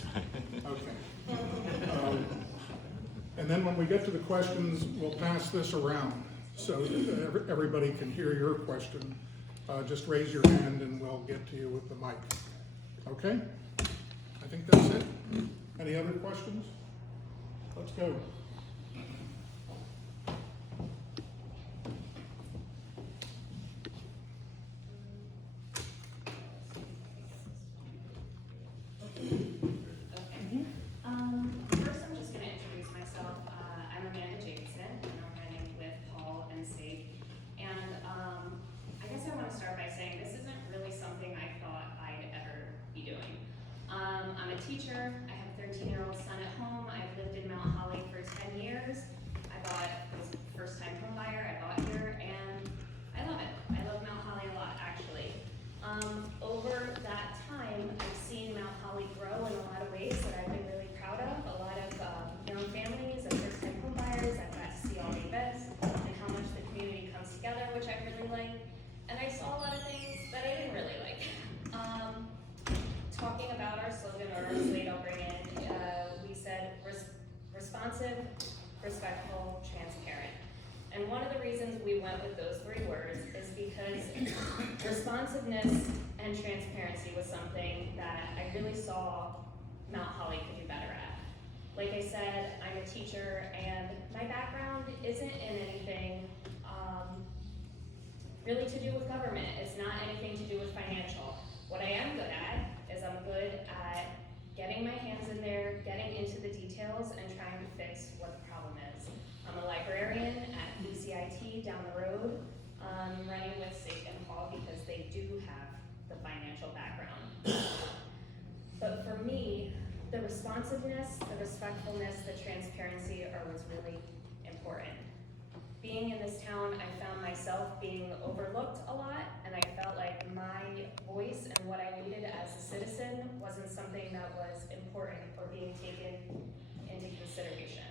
That's right. Okay. And then when we get to the questions, we'll pass this around so that everybody can hear your question. Just raise your hand and we'll get to you with the mic. Okay? I think that's it. Any other questions? Let's go. First, I'm just going to introduce myself. I'm Amanda Jameson, and I'm running with Paul and Sage. And I guess I want to start by saying this isn't really something I thought I'd ever be doing. I'm a teacher. I have a 13-year-old son at home. I've lived in Mount Holly for 10 years. I was a first-time home buyer. I bought here, and I love it. I love Mount Holly a lot, actually. Over that time, I've seen Mount Holly grow in a lot of ways that I've been really proud of. A lot of young families and first-time home buyers. I've got to see all the events and how much the community comes together, which I really like. And I saw a lot of things that I didn't really like. Talking about our slogan or our slate I'll bring in, we said responsive, respectful, transparent. And one of the reasons we went with those three words is because responsiveness and transparency was something that I really saw Mount Holly could do better at. Like I said, I'm a teacher, and my background isn't in anything really to do with government. It's not anything to do with financial. What I am good at is I'm good at getting my hands in there, getting into the details, and trying to fix what the problem is. I'm a librarian at BCIT down the road, running with Sig and Paul because they do have the financial background. But for me, the responsiveness, the respectfulness, the transparency are what's really important. Being in this town, I found myself being overlooked a lot, and I felt like my voice and what I needed as a citizen wasn't something that was important or being taken into consideration.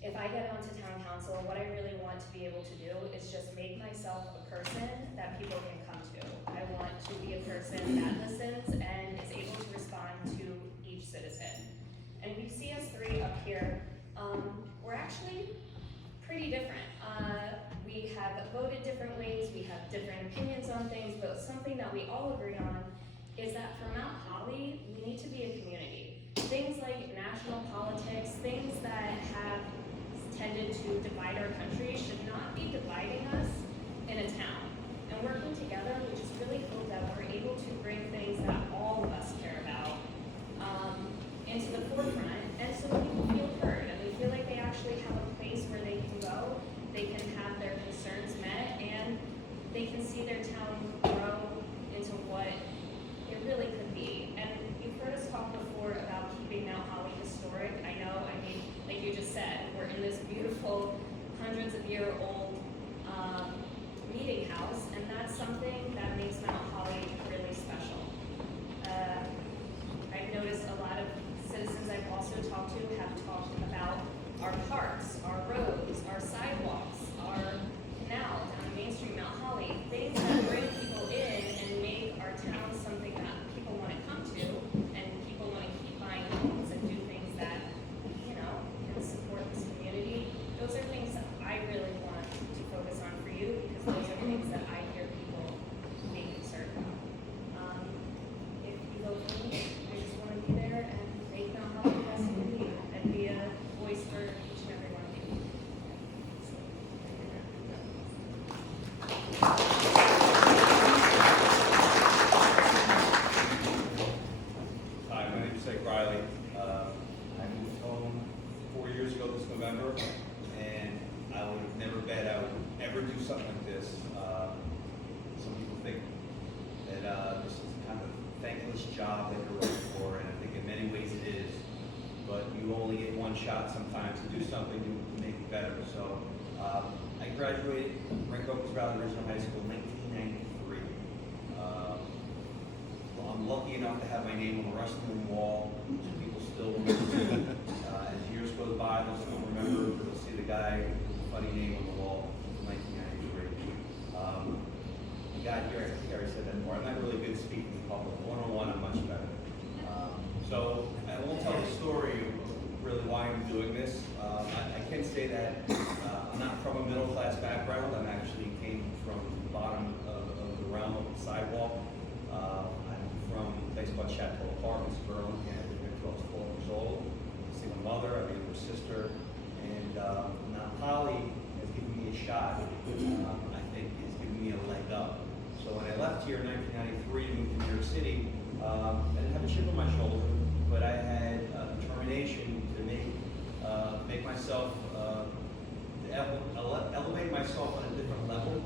If I get onto town council, what I really want to be able to do is just make myself a person that people can come to. I want to be a person that listens and is able to respond to each citizen. And we see us three up here, we're actually pretty different. We have voted different ways, we have different opinions on things, but something that we all agree on is that for Mount Holly, we need to be a community. Things like national politics, things that have tended to divide our country should not be dividing us in a town. And working together, we just really hope that we're able to bring things that all of us care about into the forefront, and so that people feel heard, and they feel like they actually have a place where they can go, they can have their concerns met, and they can see their town grow into what it really could be. And you've heard us talk before about keeping Mount Holly historic. I know, I mean, like you just said, we're in this beautiful, hundreds of year old meeting house, and that's something that makes Mount Holly really special. I've noticed a lot of citizens I've also talked to have talked about our parks, our roads, our sidewalks, our canal down Main Street, Mount Holly, things that bring people in and make our town something that people want to come to, and people want to keep buying homes and do things that, can support this community. Those are things that I really want to focus on for you, because those are things that I hear people being concerned about. If you vote for me, I just want to be there and make Mount Holly the best it can be, and be a voice for each and every one of you. Hi, my name is Nick Riley. I moved home 4 years ago this November, and I would have never bet I would ever do something like this. Some people think that this is kind of a thankless job that you're working for, and I think in many ways it is. But you only get one shot sometimes to do something to make it better. So I graduated from Rancomas Valley Regional High School in 1993. Well, I'm lucky enough to have my name on the wrestling wall, which people still remember. As years goes by, they'll still remember. They'll see the guy with the funny name on the wall from 1993. The guy here, I think I already said that before. I'm not really good speaking in public. One-on-one, I'm much better. So from a middle-class background. I actually came from the bottom of the realm of the sidewalk. I'm from a place called Chateau Apartments, Burlington. I was 12 years old. I'm a single mother. I have a younger sister. And Mount Holly has given me a shot. I think it's given me a leg up. So when I left here in 1993 to move to New York City, I didn't have a chip on my shoulder, but I had determination to make myself, elevate myself on a different level.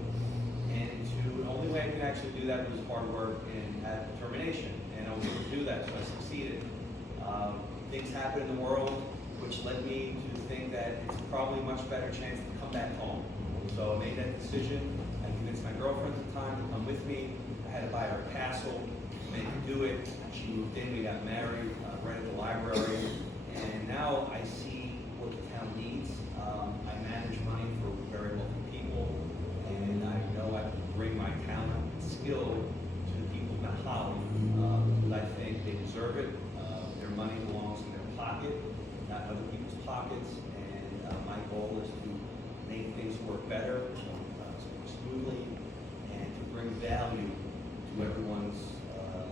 And the only way I could actually do that was hard work and have determination. And I was able to do that, so I succeeded. Things happen in the world which led me to think that it's probably a much better chance to come back home. So I made that decision. I convinced my girlfriend at the time to come with me. I had to buy her a castle, made her do it. She moved in, we got married, rented the library, and now I see what the town needs. I manage money for very wealthy people, and I know I can bring my talent and skill to the people of Mount Holly. I think they deserve it. Their money belongs in their pocket, not other people's pockets, and my goal is to make things work better, more smoothly, and to bring value to everyone's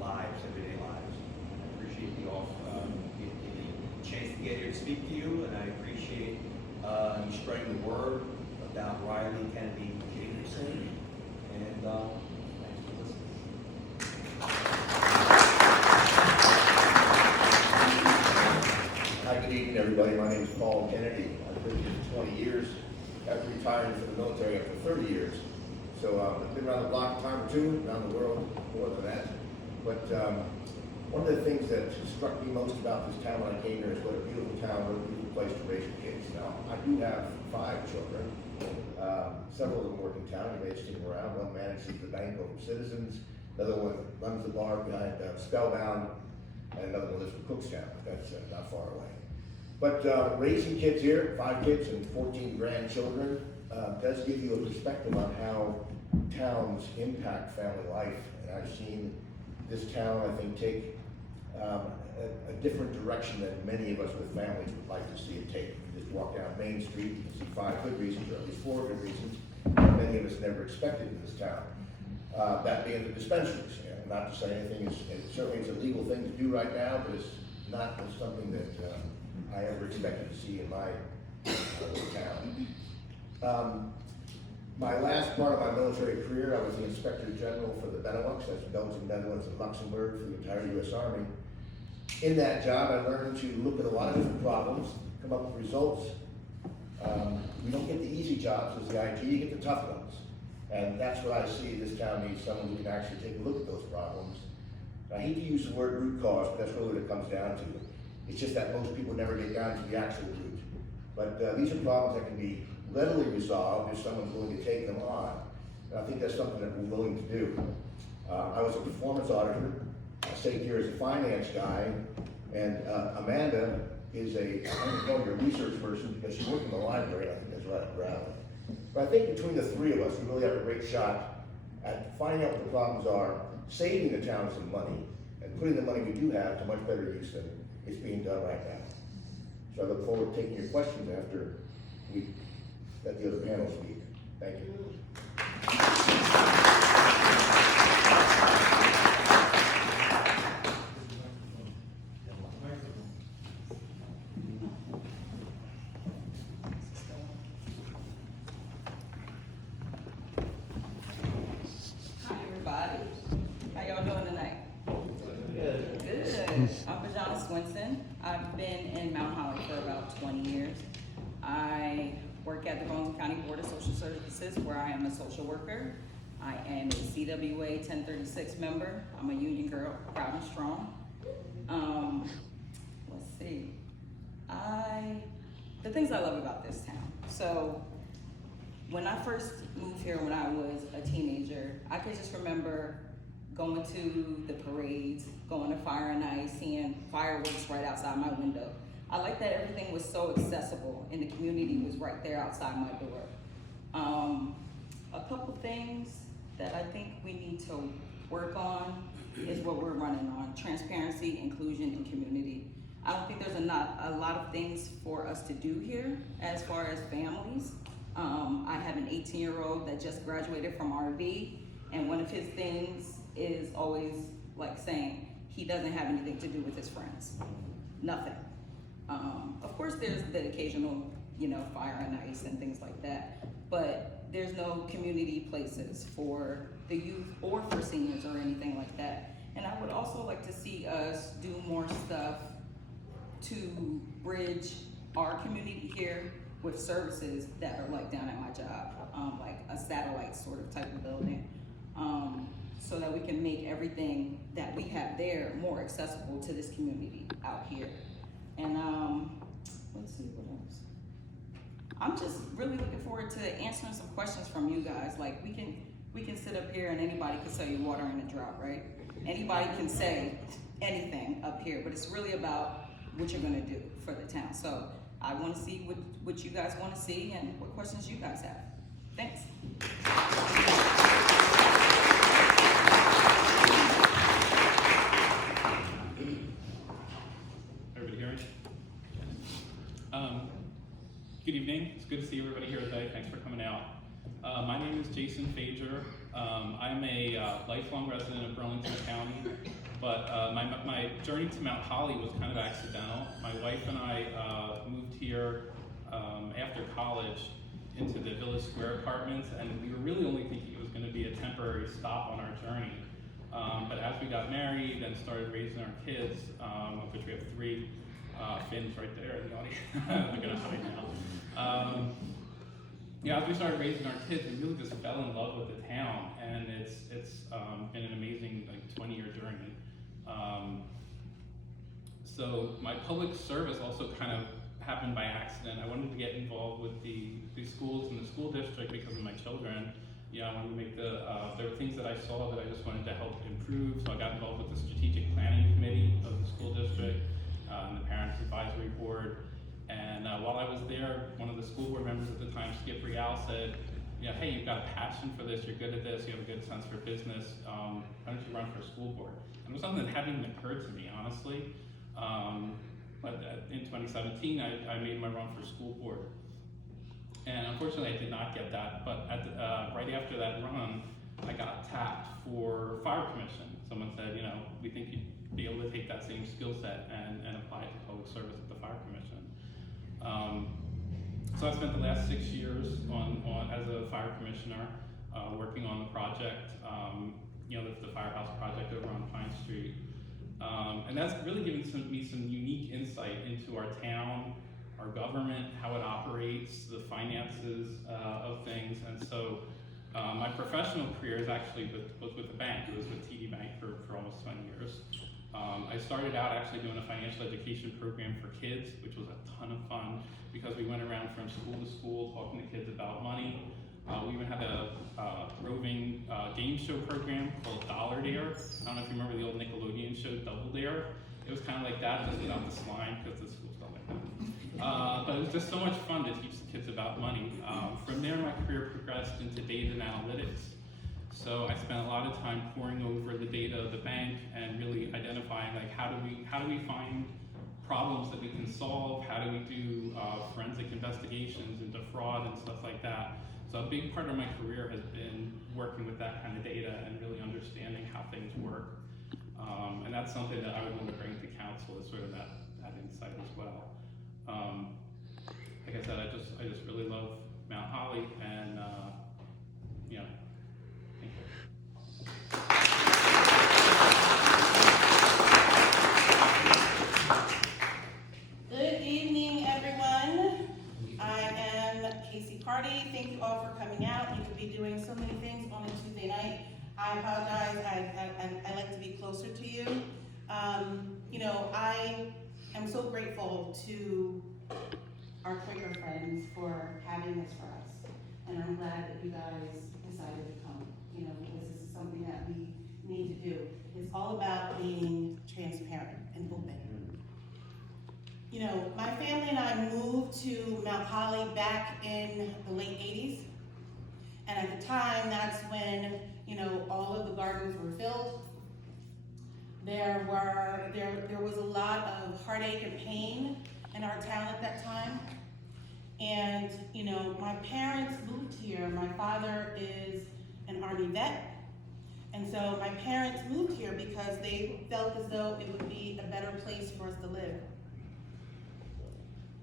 lives, everyday lives. I appreciate the chance to get here to speak to you, and I appreciate you spreading the word about Riley Kennedy Jacobson, and thanks for listening. Hi, good evening, everybody. My name is Paul Kennedy. I've been here for 20 years, after retiring from the military after 30 years. So I've been around the block a time or two, around the world, more than that. But one of the things that struck me most about this town when I came here is what a beautiful town, what a beautiful place to raise your kids. Now, I do have 5 children. Several of them work in town. You may have seen them around. One manages the bank over Citizens. Another one runs the bar behind Spellbound. And another one lives in Cookstown. That's not far away. But raising kids here, 5 kids and 14 grandchildren, does give you a perspective on how towns impact family life. And I've seen this town, I think, take a different direction than many of us with families would like to see it take. You just walk down Main Street, you can see 5 good reasons, or at least 4 good reasons, that many of us never expected in this town. That being the dispensaries. Not to say anything, certainly it's a legal thing to do right now, but it's not something that I ever expected to see in my town. My last part of my military career, I was the Inspector General for the Benelux, that's Belgium, Netherlands, and Luxembourg for the entire U.S. Army. In that job, I learned to look at a lot of different problems, come up with results. You don't get the easy jobs as the IG, you get the tough ones. And that's what I see this town needs, someone who can actually take a look at those problems. I hate to use the word root cause, but that's really what it comes down to. It's just that most people never get down to the actual root. But these are problems that can be readily resolved if someone's willing to take them on. And I think that's something that we're willing to do. I was a performance auditor. I stayed here as a finance guy. And Amanda is I'm going to be a research person because she worked in the library. I think that's right up her alley. But I think between the 3 of us, we really have a great shot at finding out what the problems are, saving the town some money, and putting the money we do have to much better use than it's being done right now. So I look forward to taking your questions after we let the other panel speak. Thank you. I've been in Mount Holly for about 20 years. I work at the Burlington County Board of Social Services where I am a social worker. I am a CWA 1036 member. I'm a union girl, proud and strong. Let's see. The things I love about this town. So when I first moved here when I was a teenager, I could just remember going to the parades, going to Fire and Ice, seeing fireworks right outside my window. I like that everything was so accessible and the community was right there outside my door. A couple things that I think we need to work on is what we're running on: transparency, inclusion, and community. I don't think there's a lot of things for us to do here as far as families. I have an 18-year-old that just graduated from RV, and one of his things is always like saying he doesn't have anything to do with his friends. Nothing. Of course, there's the occasional, fire and ice and things like that, but there's no community places for the youth or for seniors or anything like that. And I would also like to see us do more stuff to bridge our community here with services that are like down at my job, like a satellite sort of type of building, so that we can make everything that we have there more accessible to this community out here. And let's see what else. I'm just really looking forward to answering some questions from you guys. Like we can sit up here and anybody can say water in a drought, right? Anybody can say anything up here, but it's really about what you're gonna do for the town. So I wanna see what you guys wanna see and what questions you guys have. Thanks. Everybody hear me? Good evening. It's good to see everybody here today. Thanks for coming out. My name is Jason Fager. I'm a lifelong resident of Burlington County, but my journey to Mount Holly was kind of accidental. My wife and I moved here after college into the Village Square apartments, and we were really only thinking it was going to be a temporary stop on our journey. But as we got married and started raising our kids, of which we have 3, Finn's right there in the audience, look at us right now. As we started raising our kids, we really just fell in love with the town, and it's been an amazing 20-year journey. So my public service also kind of happened by accident. I wanted to get involved with the schools and the school district because of my children. I wanted to make there were things that I saw that I just wanted to help improve. So I got involved with the strategic planning committee of the school district and the parents advisory board. And while I was there, one of the school board members at the time, Skip Rial, said, hey, you've got a passion for this, you're good at this, you have a good sense for business, why don't you run for school board? And it was something that hadn't even occurred to me, honestly. But in 2017, I made my run for school board. And unfortunately, I did not get that, but right after that run, I got tapped for fire commission. Someone said, we think you'd be able to take that same skill set and apply it to public service at the fire commission. So I spent the last 6 years as a fire commissioner, working on the project, the firehouse project over on Pine Street. And that's really given me some unique insight into our town, our government, how it operates, the finances of things. And so my professional career is actually was with the bank. It was with TD Bank for almost 20 years. I started out actually doing a financial education program for kids, which was a ton of fun because we went around from school to school talking to kids about money. We even had a roving game show program called Dollar Dare. I don't know if you remember the old Nickelodeon show Double Dare. It was kind of like that, just without the slime, because the school stuff like that. But it was just so much fun to teach the kids about money. From there, my career progressed into data and analytics. So I spent a lot of time poring over the data of the bank and really identifying how do we find problems that we can solve? How do we do forensic investigations into fraud and stuff like that? So a big part of my career has been working with that kind of data and really understanding how things work. And that's something that I would want to bring to council, is sort of that insight as well. Like I said, I just really love Mount Holly, and thank you. Good evening, everyone. I am Casey Carty. Thank you all for coming out. You could be doing so many things on a Tuesday night. I apologize. I like to be closer to you. I am so grateful to our Quaker friends for having this for us. And I'm glad that you guys decided to come. This is something that we need to do. It's all about being transparent and open. My family and I moved to Mount Holly back in the late 80s. And at the time, that's when, all of the gardens were filled. There was a lot of heartache and pain in our town at that time. And, you know, my parents moved here. My father is an Army vet. And so my parents moved here because they felt as though it would be a better place for us to live.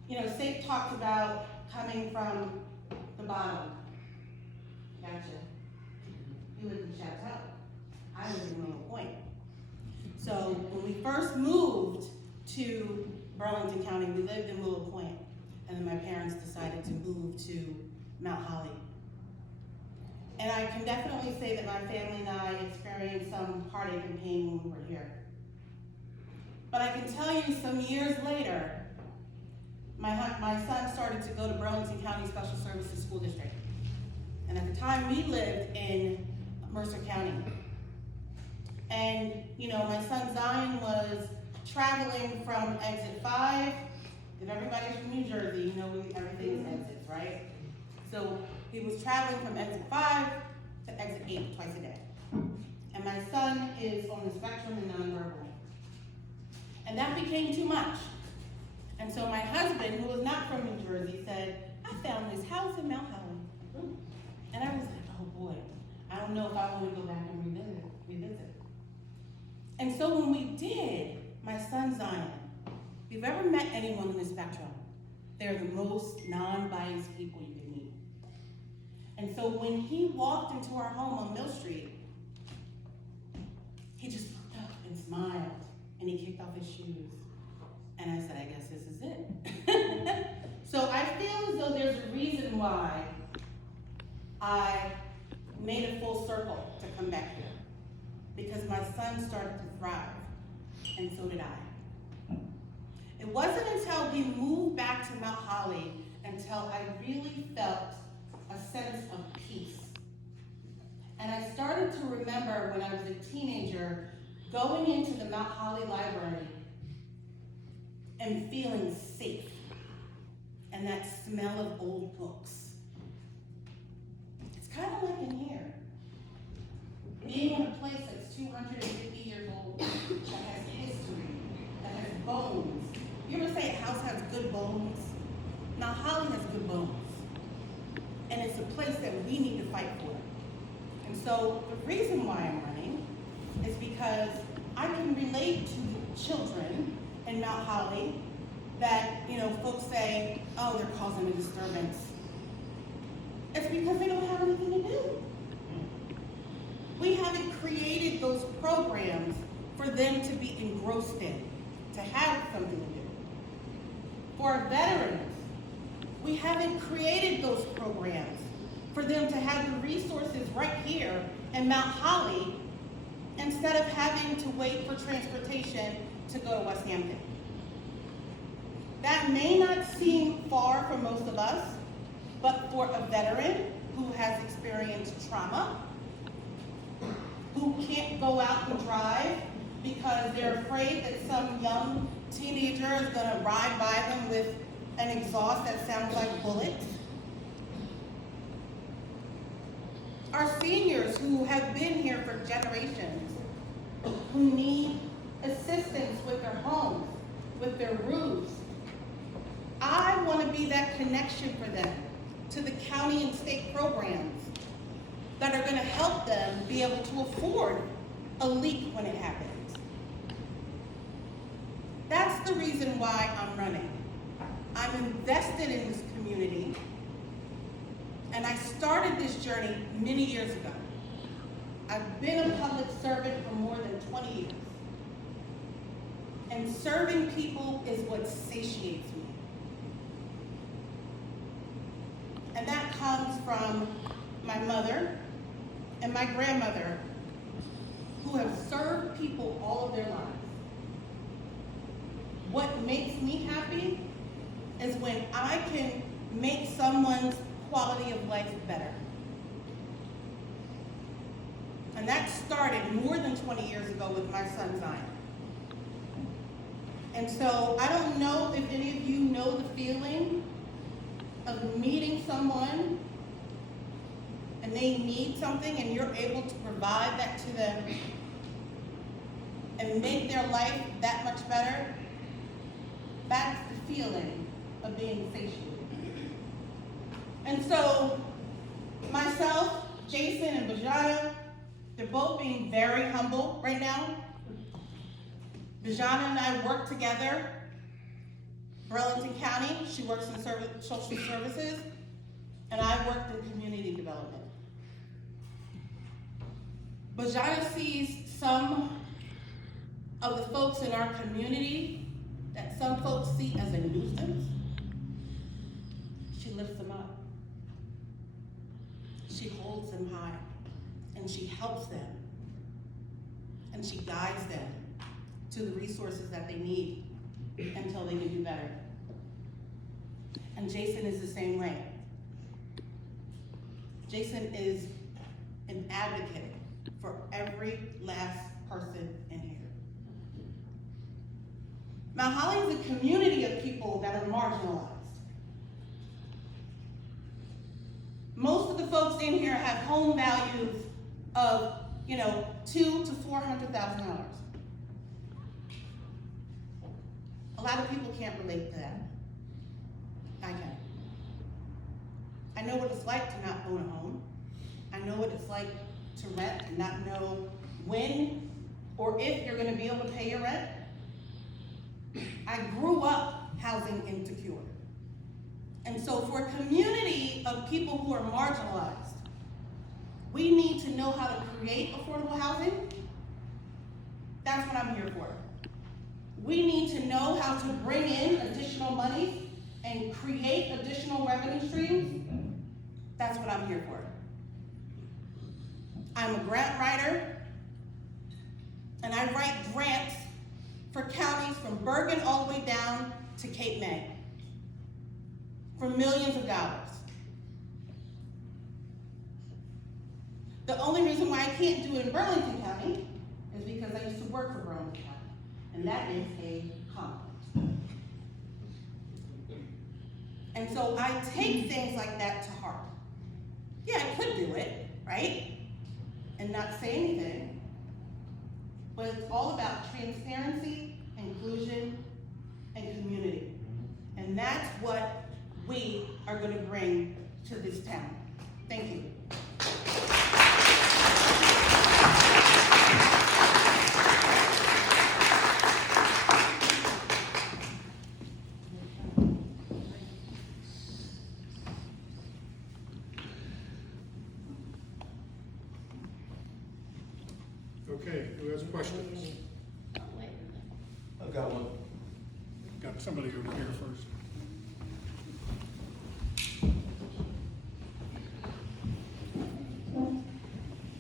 You know, Sate talked about coming from the bottom. Gotcha. You live in Chateau. I live in Willow Point. So when we first moved to Burlington County, we lived in Willow Point, and then my parents decided to move to Mount Holly. And I can definitely say that my family and I experienced some heartache and pain when we were here. But I can tell you some years later, my son started to go to Burlington County Special Services School District. And at the time we lived in Mercer County. And, you know, my son Zion was traveling from exit 5. If everybody's from New Jersey, you know everything is exits, right? So he was traveling from exit 5 to exit 8 twice a day. And my son is on the spectrum and nonverbal. And that became too much. And so my husband, who was not from New Jersey, said, I found this house in Mount Holly. And I was like, oh boy, I don't know if I want to go back and revisit. And so when we did, my son Zion, if you've ever met anyone on the spectrum, they're the most non-biased people you can meet. And so when he walked into our home on Mill Street, he just looked up and smiled, and he kicked off his shoes. And I said, I guess this is it. So I feel as though there's a reason why I made a full circle to come back here. Because my son started to thrive, and so did I. It wasn't until we moved back to Mount Holly until I really felt a sense of peace. And I started to remember when I was a teenager going into the Mount Holly Library and feeling safe, and that smell of old books. It's kind of like in here. Being in a place that's 250 years old, that has history, that has bones. You ever say a house has good bones? Now Holly has good bones. And it's a place that we need to fight for. And so the reason why I'm running is because I can relate to the children in Mount Holly that, you know, folks say, oh, they're causing a disturbance. It's because they don't have anything to do. We haven't created those programs for them to be engrossed in, to have something to do. For our veterans, we haven't created those programs for them to have the resources right here in Mount Holly instead of having to wait for transportation to go to West Hampton. That may not seem far for most of us, but for a veteran who has experienced trauma, who can't go out and drive because they're afraid that some young teenager is going to ride by them with an exhaust that sounds like bullets. Our seniors who have been here for generations, who need assistance with their homes, with their roofs. I want to be that connection for them to the county and state programs that are going to help them be able to afford a leak when it happens. That's the reason why I'm running. I'm invested in this community, and I started this journey many years ago. I've been a public servant for more than 20 years. And serving people is what satiates me. And that comes from my mother and my grandmother, who have served people all of their lives. What makes me happy is when I can make someone's quality of life better. And that started more than 20 years ago with my son Zion. And so I don't know if any of you know the feeling of meeting someone and they need something and you're able to provide that to them and make their life that much better. That's the feeling of being satiated. And so, myself, Jason, and Bajana, they're both being very humble right now. Bajana and I work together. Burlington County, she works in social services, and I worked in community development. Bajana sees some of the folks in our community that some folks see as a nuisance. She lifts them up. She holds them high, and she helps them, and she guides them to the resources that they need until they can do better. And Jason is the same way. Jason is an advocate for every last person in here. Mount Holly is a community of people that are marginalized. Most of the folks in here have home values of, $200,000 to $400,000. A lot of people can't relate to that. I can. I know what it's like to not own a home. I know what it's like to rent and not know when or if you're gonna be able to pay your rent. I grew up housing insecure. And so for a community of people who are marginalized, we need to know how to create affordable housing. That's what I'm here for. We need to know how to bring in additional money and create additional revenue streams. That's what I'm here for. I'm a grant writer, and I write grants for counties from Bergen all the way down to Cape May for millions of dollars. The only reason why I can't do it in Burlington County is because I used to work for Burlington County, and that is a conflict. And so I take things like that to heart. Yeah, I could do it, right? And not say anything. But it's all about transparency, inclusion, and community. And that's what we are going to bring to this town. Thank you. Okay, who has questions? I've got one. Got somebody over here first.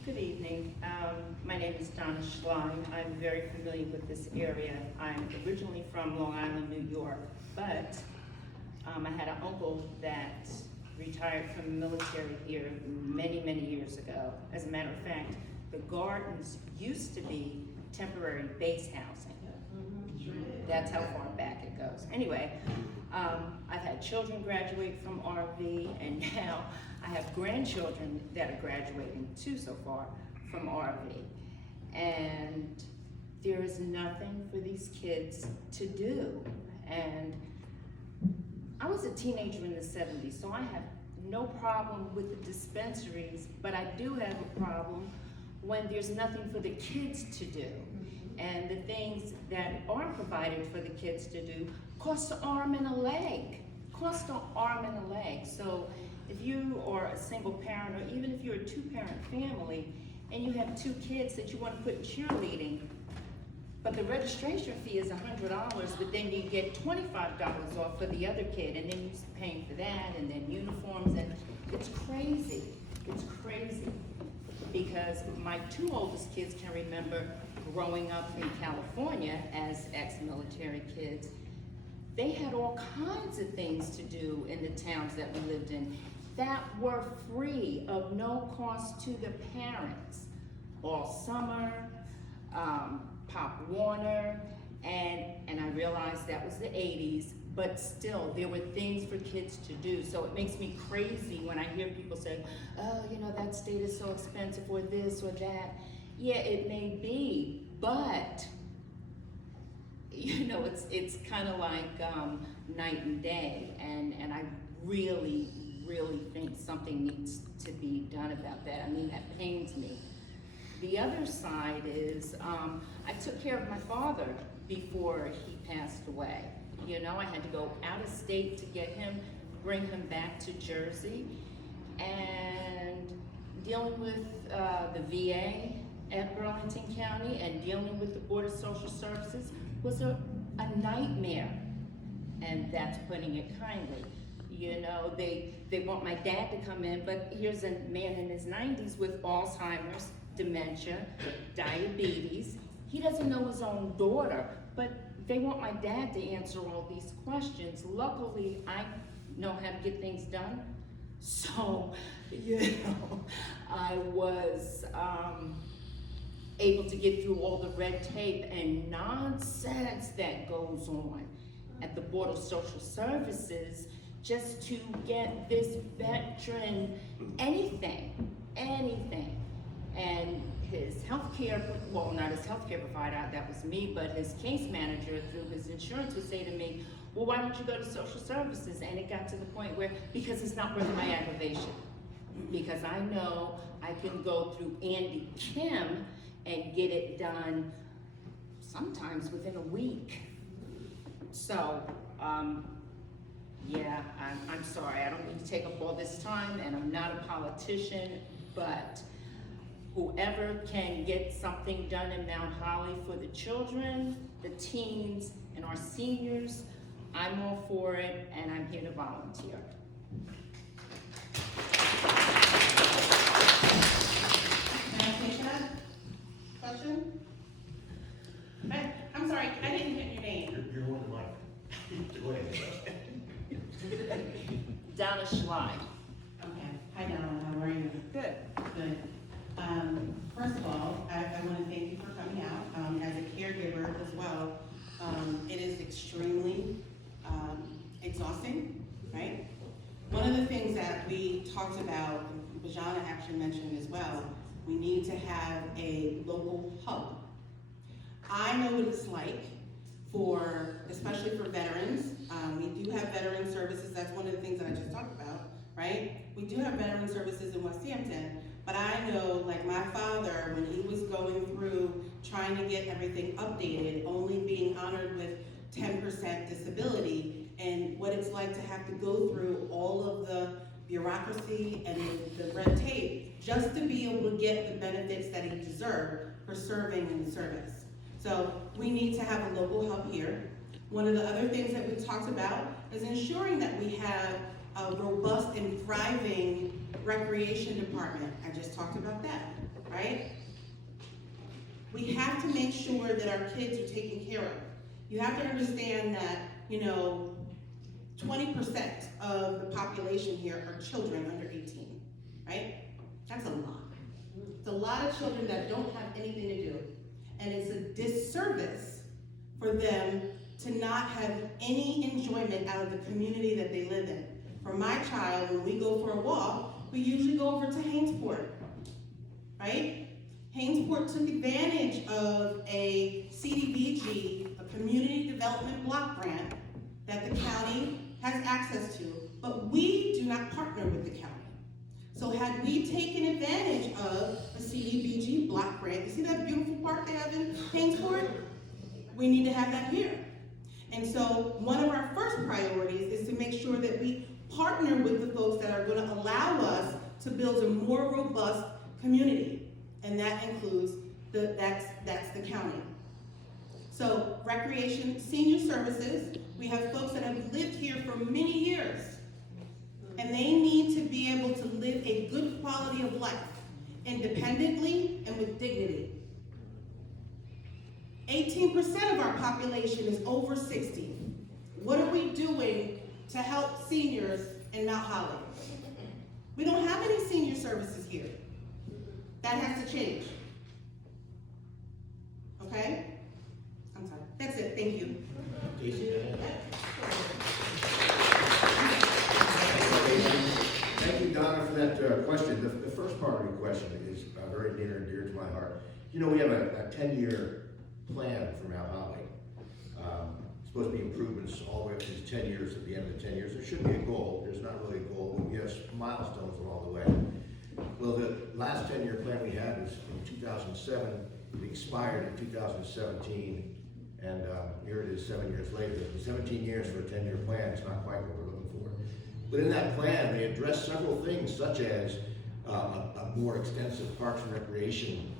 Good evening. My name is Donna Schlein. I'm very familiar with this area. I'm originally from Long Island, New York, but I had an uncle that retired from the military here many, many years ago. As a matter of fact, the gardens used to be temporary base housing. That's how far back it goes. Anyway, I've had children graduate from RV, and now I have grandchildren that are graduating too so far from RV. And there is nothing for these kids to do. And I was a teenager in the 70s, so I have no problem with the dispensaries, but I do have a problem when there's nothing for the kids to do. And the things that are provided for the kids to do cost an arm and a leg. Cost an arm and a leg. So if you are a single parent, or even if you're a two-parent family, and you have two kids that you want to put in cheerleading, but the registration fee is $100, but then you get $25 off for the other kid, and then you're paying for that, and then uniforms, and it's crazy. It's crazy. Because my two oldest kids can remember growing up in California as ex-military kids. They had all kinds of things to do in the towns that we lived in that were free, of no cost to the parents. All summer, Pop Warner, and I realized that was the 80s, but still, there were things for kids to do. So it makes me crazy when I hear people say, oh, that state is so expensive, or this or that. Yeah, it may be, but, it's kind of like night and day. And I really, really think something needs to be done about that. I mean, that pains me. The other side is, I took care of my father before he passed away. You know, I had to go out of state to get him, bring him back to Jersey, and dealing with the VA at Burlington County and dealing with the Board of Social Services was a nightmare, and that's putting it kindly. You know, they want my dad to come in, but here's a man in his 90s with Alzheimer's, dementia, diabetes. He doesn't know his own daughter, but they want my dad to answer all these questions. Luckily, I know how to get things done. So, you know, I was able to get through all the red tape and nonsense that goes on at the Board of Social Services just to get this veteran anything. And his healthcare, well, not his healthcare provider, that was me, but his case manager through his insurance would say to me, well, why don't you go to social services? And it got to the point where, because it's not worth my aggravation. Because I know I can go through Andy Kim and get it done sometimes within a week. So, yeah, I'm sorry, I don't need to take up all this time, and I'm not a politician, but whoever can get something done in Mount Holly for the children, the teens, and our seniors, I'm all for it, and I'm here to volunteer. Can I take that question? I'm sorry, I didn't get your name. You're on the mic. Go ahead. Donna Schley. Okay, hi Donna, how are you? Good. Good. First of all, I want to thank you for coming out. As a caregiver as well, it is extremely exhausting, right? One of the things that we talked about, Bajana actually mentioned as well, we need to have a local hub. I know what it's like for, especially for veterans. We do have veteran services. That's one of the things that I just talked about, right? We do have veteran services in West Hampton, but I know, like my father, when he was going through trying to get everything updated, only being honored with 10% disability, and what it's like to have to go through all of the bureaucracy and the red tape just to be able to get the benefits that he deserved for serving in the service. So we need to have a local hub here. One of the other things that we talked about is ensuring that we have a robust and thriving recreation department. I just talked about that, right? We have to make sure that our kids are taken care of. You have to understand that, 20% of the population here are children under 18, right? That's a lot. It's a lot of children that don't have anything to do. And it's a disservice for them to not have any enjoyment out of the community that they live in. For my child, when we go for a walk, we usually go over to Hainesport, right? Hainesport took advantage of a CDBG, a Community Development Block Grant, that the county has access to, but we do not partner with the county. So had we taken advantage of a CDBG block grant, you see that beautiful park they have in Hainesport? We need to have that here. And so one of our first priorities is to make sure that we partner with the folks that are going to allow us to build a more robust community. And that includes, that's the county. So recreation, senior services, we have folks that have lived here for many years. And they need to be able to live a good quality of life, independently and with dignity. 18% of our population is over 60. What are we doing to help seniors in Mount Holly? We don't have any senior services here. That has to change. Okay? I'm sorry. That's it. Thank you. Thank you, Donna, for that question. The first part of your question is very near and dear to my heart. We have a 10-year plan for Mount Holly. It's supposed to be improvements all the way up to these 10 years, at the end of the 10 years. There should be a goal. There's not really a goal. We have milestones along the way. Well, the last 10-year plan we had was in 2007. It expired in 2017. And here it is 7 years later. 17 years for a 10-year plan is not quite what we're looking for. But in that plan, they addressed several things, such as a more extensive parks and recreation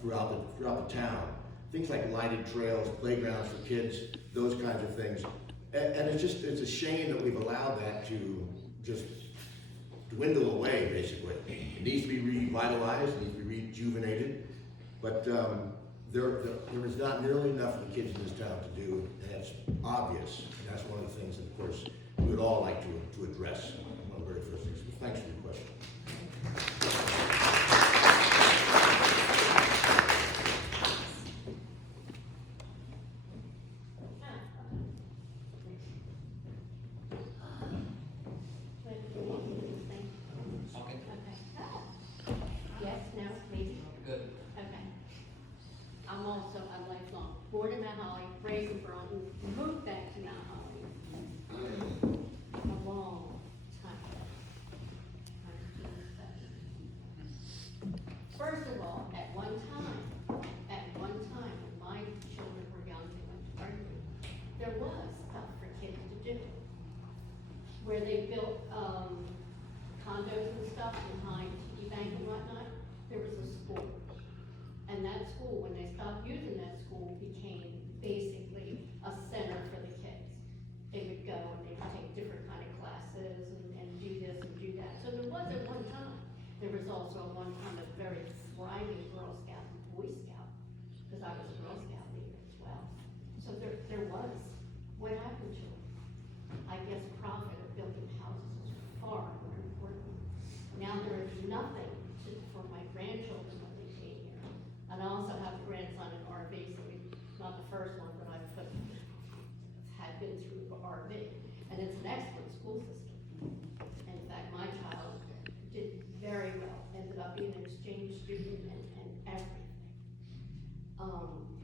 throughout the town. Things like lighted trails, playgrounds for kids, those kinds of things. And it's a shame that we've allowed that to just dwindle away, basically. It needs to be revitalized, it needs to be rejuvenated, but there is not nearly enough for the kids in this town to do, and it's obvious. And that's one of the things that, of course, we would all like to address. One of the very first things. Thanks for your question. Yes, no, please. Good. Okay. I'm also a lifelong, born in Mount Holly, raised in Broughton, moved back to Mount Holly. A long time ago. First of all, at one time, when my children were young and went to Berkeley, there was stuff for kids to do. Where they built, condos and stuff behind TD Bank and whatnot, there was a school. And that school, when they stopped using that school, became basically a center for the kids. They would go and they would take different kind of classes and do this and do that. So there was at one time. There was also at one time a very thriving Girl Scout and Boy Scout, because I was a Girl Scout leader as well. So there was. What happened to it? I guess profit of building houses is far more important. Now there is nothing for my grandchildren when they came here. And I also have a grandson in RV, so not the first one, but I've had been through RV. And it's an excellent school system. In fact, my child did very well, ended up being an exchange student and everything.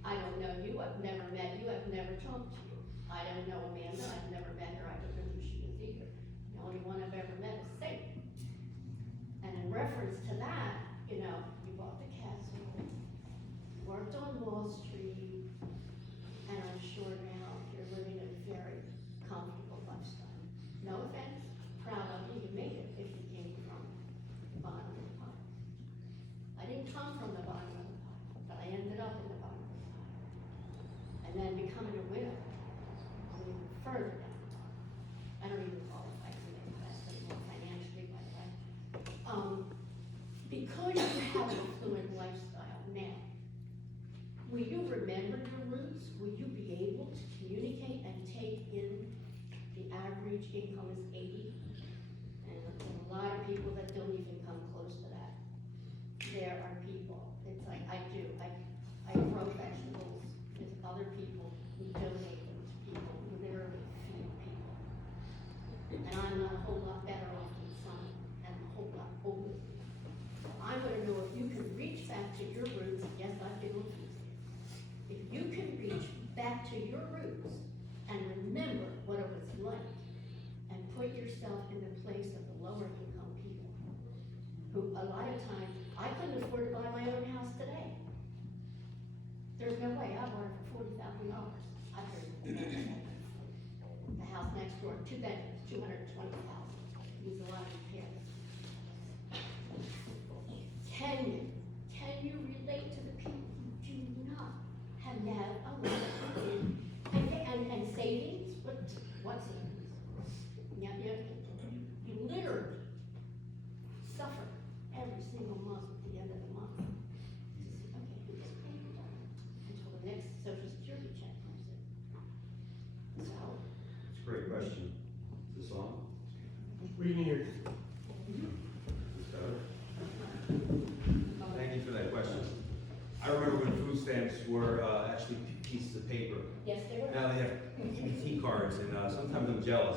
I don't know you, I've never met you, I've never talked to you. I don't know Amanda, I've never met her, I don't know who she is either. The only one I've ever met is Sadie. And in reference to that, you bought the castle, worked on Wall Street, and I'm sure now you're living a very comfortable lifestyle. No offense, proud of you, you made it if you came from the bottom of the pile. I didn't come from the bottom of the pile, but I ended up in the bottom of the pile. And then becoming a widow, I'm even further down the bottom. I don't even qualify to make that anymore financially, by the way. Because you have an affluent lifestyle now, will you remember your roots? Will you be able to communicate and take in the average income is 80? And a lot of people that don't even come close to that. There are people, it's like I grow vegetables with other people who donate them to people who literally feed people. And I'm not a whole lot better off than some, and a whole lot older. I want to know if you can reach back to your roots. Yes, I've been with you. If you can reach back to your roots and remember what it was like and put yourself in the place of the lower income people, who a lot of times, I couldn't afford to buy my own house today. There's no way I bought it for $40,000. I heard the house next door, 2 bedrooms, $220,000. Needs a lot of repairs. Can you relate to the people who do not have a lot of money and savings? What savings? Yeah, you literally suffer every single month at the end of the month. Okay, who gets paid for that? Until the next Social Security check comes in. So. It's a great question. Is this on? We can hear you. Is this better? Thank you for that question. I remember when food stamps were actually pieces of paper. Yes, they were. Now they have EBT cards, and sometimes I'm jealous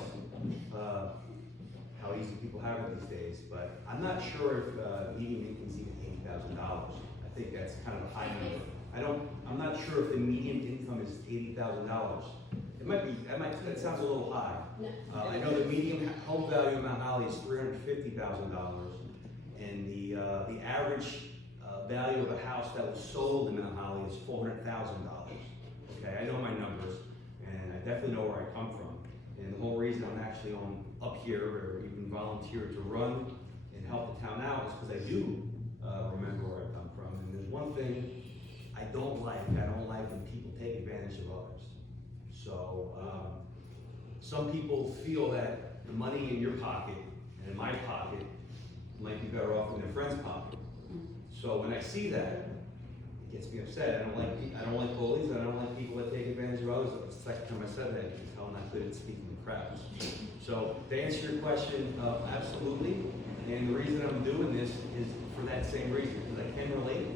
how easy people have it these days. But I'm not sure if median income is even $80,000. I think that's kind of a high number. I'm not sure if the median income is $80,000. that sounds a little high. No. I know the median home value in Mount Holly is $350,000, and the average value of a house that was sold in Mount Holly is $400,000. Okay, I know my numbers, and I definitely know where I come from. And the whole reason I'm actually up here, or even volunteered to run and help the town out, is because I do remember where I come from. And there's one thing I don't like when people take advantage of others. So, some people feel that the money in your pocket and in my pocket might be better off in their friend's pocket. So when I see that, it gets me upset. I don't like bullies, and I don't like people that take advantage of others. It's the second time I said that. You can tell I'm not good at speaking in crowds. So to answer your question, absolutely. And the reason I'm doing this is for that same reason, because I can relate.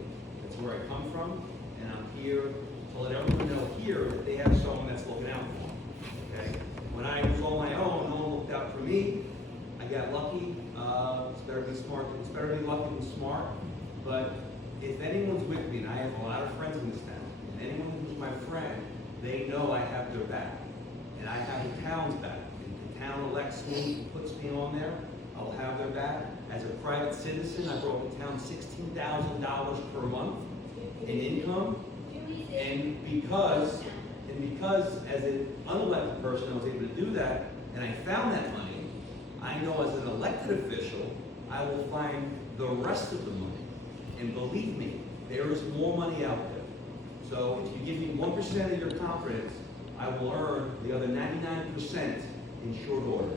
That's where I come from, and I'm here to let everyone know here that they have someone that's looking out for them. Okay? When I was on my own, no one looked out for me. I got lucky. It's better to be smart. It's better to be lucky than smart. But if anyone's with me, and I have a lot of friends in this town, and anyone who's my friend, they know I have their back, and I have the town's back. If the town elects me, puts me on there, I will have their back. As a private citizen, I brought the town $16,000 per month in income, and because as an unelected person, I was able to do that, and I found that money. I know as an elected official, I will find the rest of the money. And believe me, there is more money out there. So if you give me 1% of your confidence, I will earn the other 99% in short order.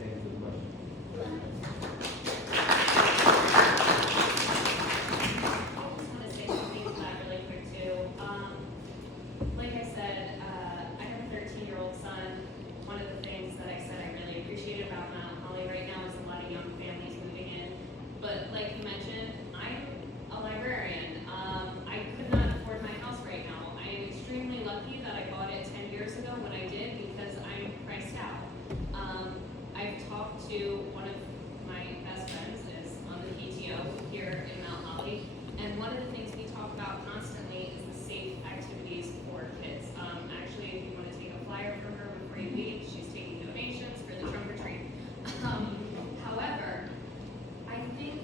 Thank you for the question. I just want to say something to that really quick too. Like I said, I have a 13-year-old son. One of the things that I said I really appreciate about Mount Holly right now is a lot of young families moving in. But like you mentioned, I'm a librarian. I could not afford my house right now. I am extremely lucky that I bought it 10 years ago when I did, because I'm priced out. I've talked to one of my best friends is on the PTO here in Mount Holly, and one of the things we talk about constantly is the safe activities for kids. Actually, if you want to take a flyer from her before you leave, she's taking donations for the trunk or treat. However, I think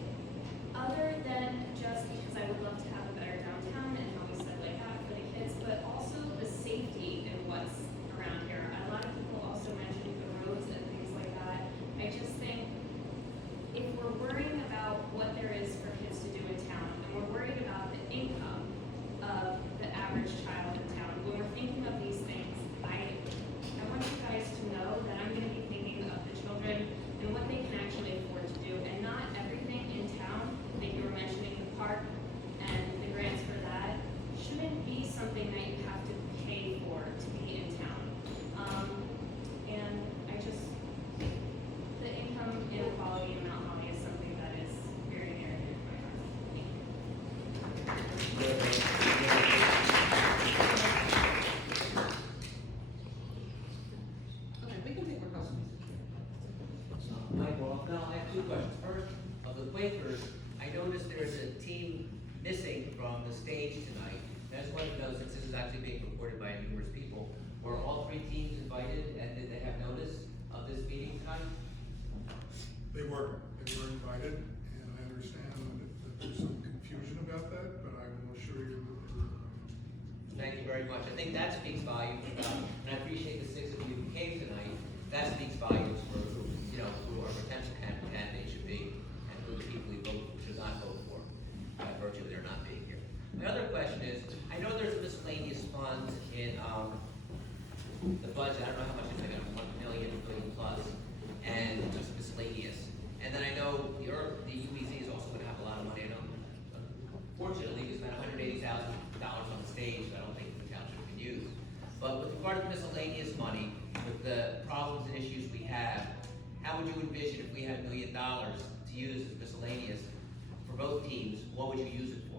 other than just because I would love to have a better downtown and how we said like that for the kids, but also the safety and what's around here. A lot of people also mentioned the roads and things like that. I just think if we're worrying about what there is for kids to do in town, and we're worried about the income of the average child in town, when we're thinking of these things, I want you guys to know that I'm going to be thinking of the children and what they can actually afford to do, and not everything in town that you were mentioning, the park and the grants for that, shouldn't be something that you have to pay for to be in town. And I just, the income inequality in Mount Holly is something that is very near and dear to my heart. Thank you. Okay, we can take more questions. Michael, now I have two questions. First, of the Quakers, I noticed there's a team missing from the stage tonight. And I just wanted to know, since this is actually being recorded by numerous people, were all three teams invited, and did they have notice of this meeting tonight? They were invited, and I understand that there's some confusion about that, but I will assure you that they were invited. Thank you very much. I think that speaks volumes about, and I appreciate the 6 of you who came tonight. That speaks volumes for who, who our potential candidates should be, and who the people we vote should not vote for, by virtue of their not being here. My other question is, I know there's miscellaneous funds in the budget. I don't know how much it's like, 1 million plus, and just miscellaneous. And then I know the UBZ is also going to have a lot of money. I know, unfortunately, we spent $180,000 on the stage that I don't think the township can use. But with regard to miscellaneous money, with the problems and issues we have, how would you envision if we had $1 million to use as miscellaneous for both teams? What would you use it for?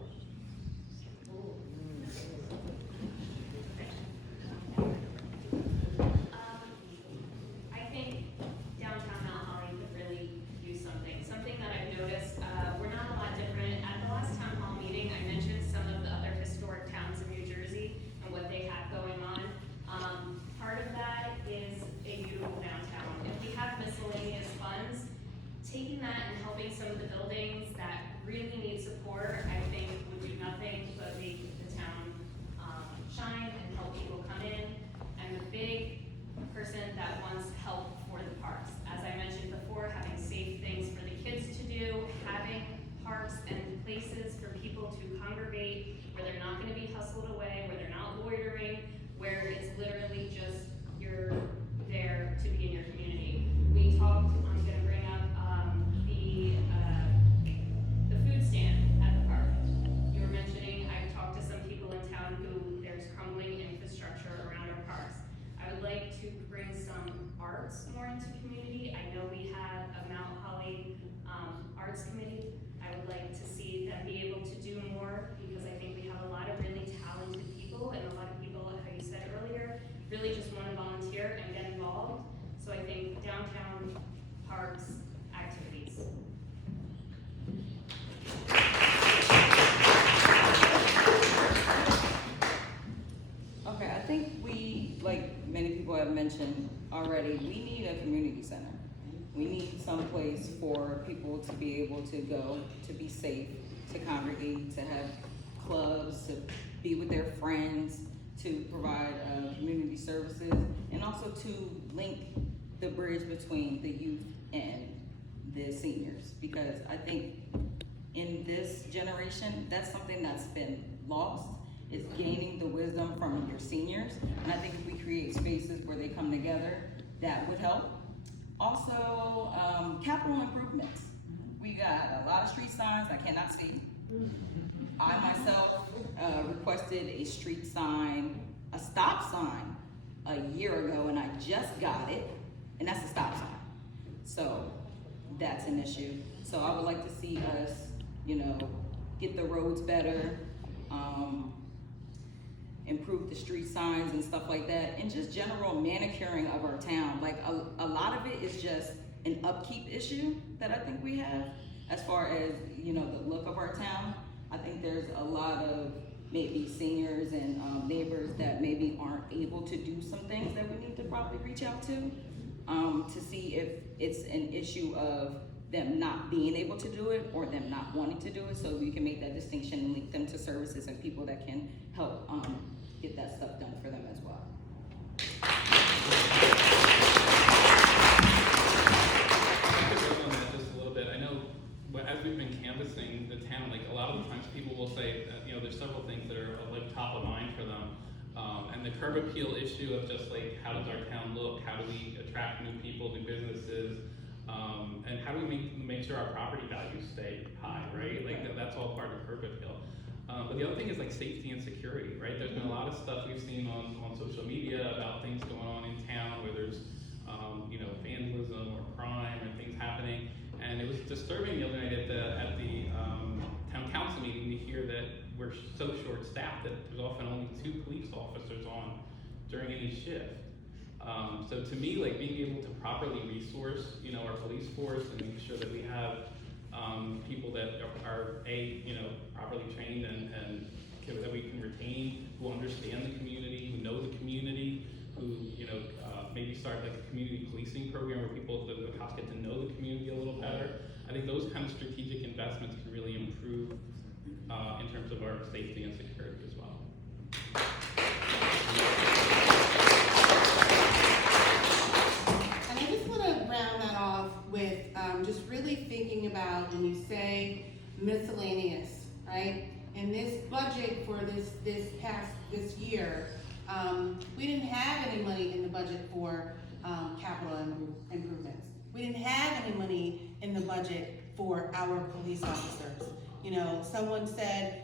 I think downtown Mount Holly could really use something that I've noticed. We're not a lot different. At the last town hall meeting, I mentioned some of the other historic towns in New Jersey and what they have going on. Part person that wants help for the parks. As I mentioned before, having safe things for the kids to do, having parks and places for people to congregate, where they're not gonna be hustled away, where they're not loitering, where it's literally just, you're there to be in your community. We talked, I'm gonna bring up, the food stand at the park. You were mentioning, I've talked to some people in town who there's crumbling infrastructure around our parks. I would like to bring some arts more into community. I know we have a Mount Holly, Arts Committee. I would like to see them be able to do more, because I think we have a lot of really talented people, and a lot of people, how you said earlier, really just want to volunteer and get involved. So I think downtown parks activities. Okay, I think we, like many people have mentioned already, we need a community center. We need some place for people to be able to go, to be safe, to congregate, to have clubs, to be with their friends, to provide community services, and also to link the bridge between the youth and the seniors. Because I think in this generation, that's something that's been lost, is gaining the wisdom from your seniors. And I think if we create spaces where they come together, that would help. Also, capital improvements. We got a lot of street signs I cannot see. I myself requested a street sign, a stop sign, a year ago, and I just got it, and that's a stop sign. So that's an issue. So I would like to see us, get the roads better, improve the street signs and stuff like that, and just general manicuring of our town. Like a lot of it is just an upkeep issue that I think we have as far as, the look of our town. I think there's a lot of maybe seniors and neighbors that maybe aren't able to do some things that we need to probably reach out to see if it's an issue of them not being able to do it or them not wanting to do it, so we can make that distinction and link them to services and people that can help get that stuff done for them as well. On that just a little bit, I know as we've been canvassing the town, like a lot of the times people will say that, there's several things that are like top of mind for them. And the curb appeal issue of just like, how does our town look? How do we attract new people, new businesses? And how do we make sure our property values stay high, right? Like that's all part of curb appeal. But the other thing is like safety and security, right? There's been a lot of stuff we've seen on social media about things going on in town where there's, vandalism or crime or things happening. And it was disturbing the other night at the town council meeting to hear that we're so short-staffed that there's often only 2 police officers on during any shift. So to me, like being able to properly resource, our police force and make sure that we have people that are properly trained and that we can retain, who understand the community, who know the community, who maybe start like a community policing program where the cops get to know the community a little better. I think those kind of strategic investments can really improve in terms of our safety and security as well. And I just want to round that off with just really thinking about when you say miscellaneous, right? In this budget for this year, we didn't have any money in the budget for capital improvements. We didn't have any money in the budget for our police officers. Someone said,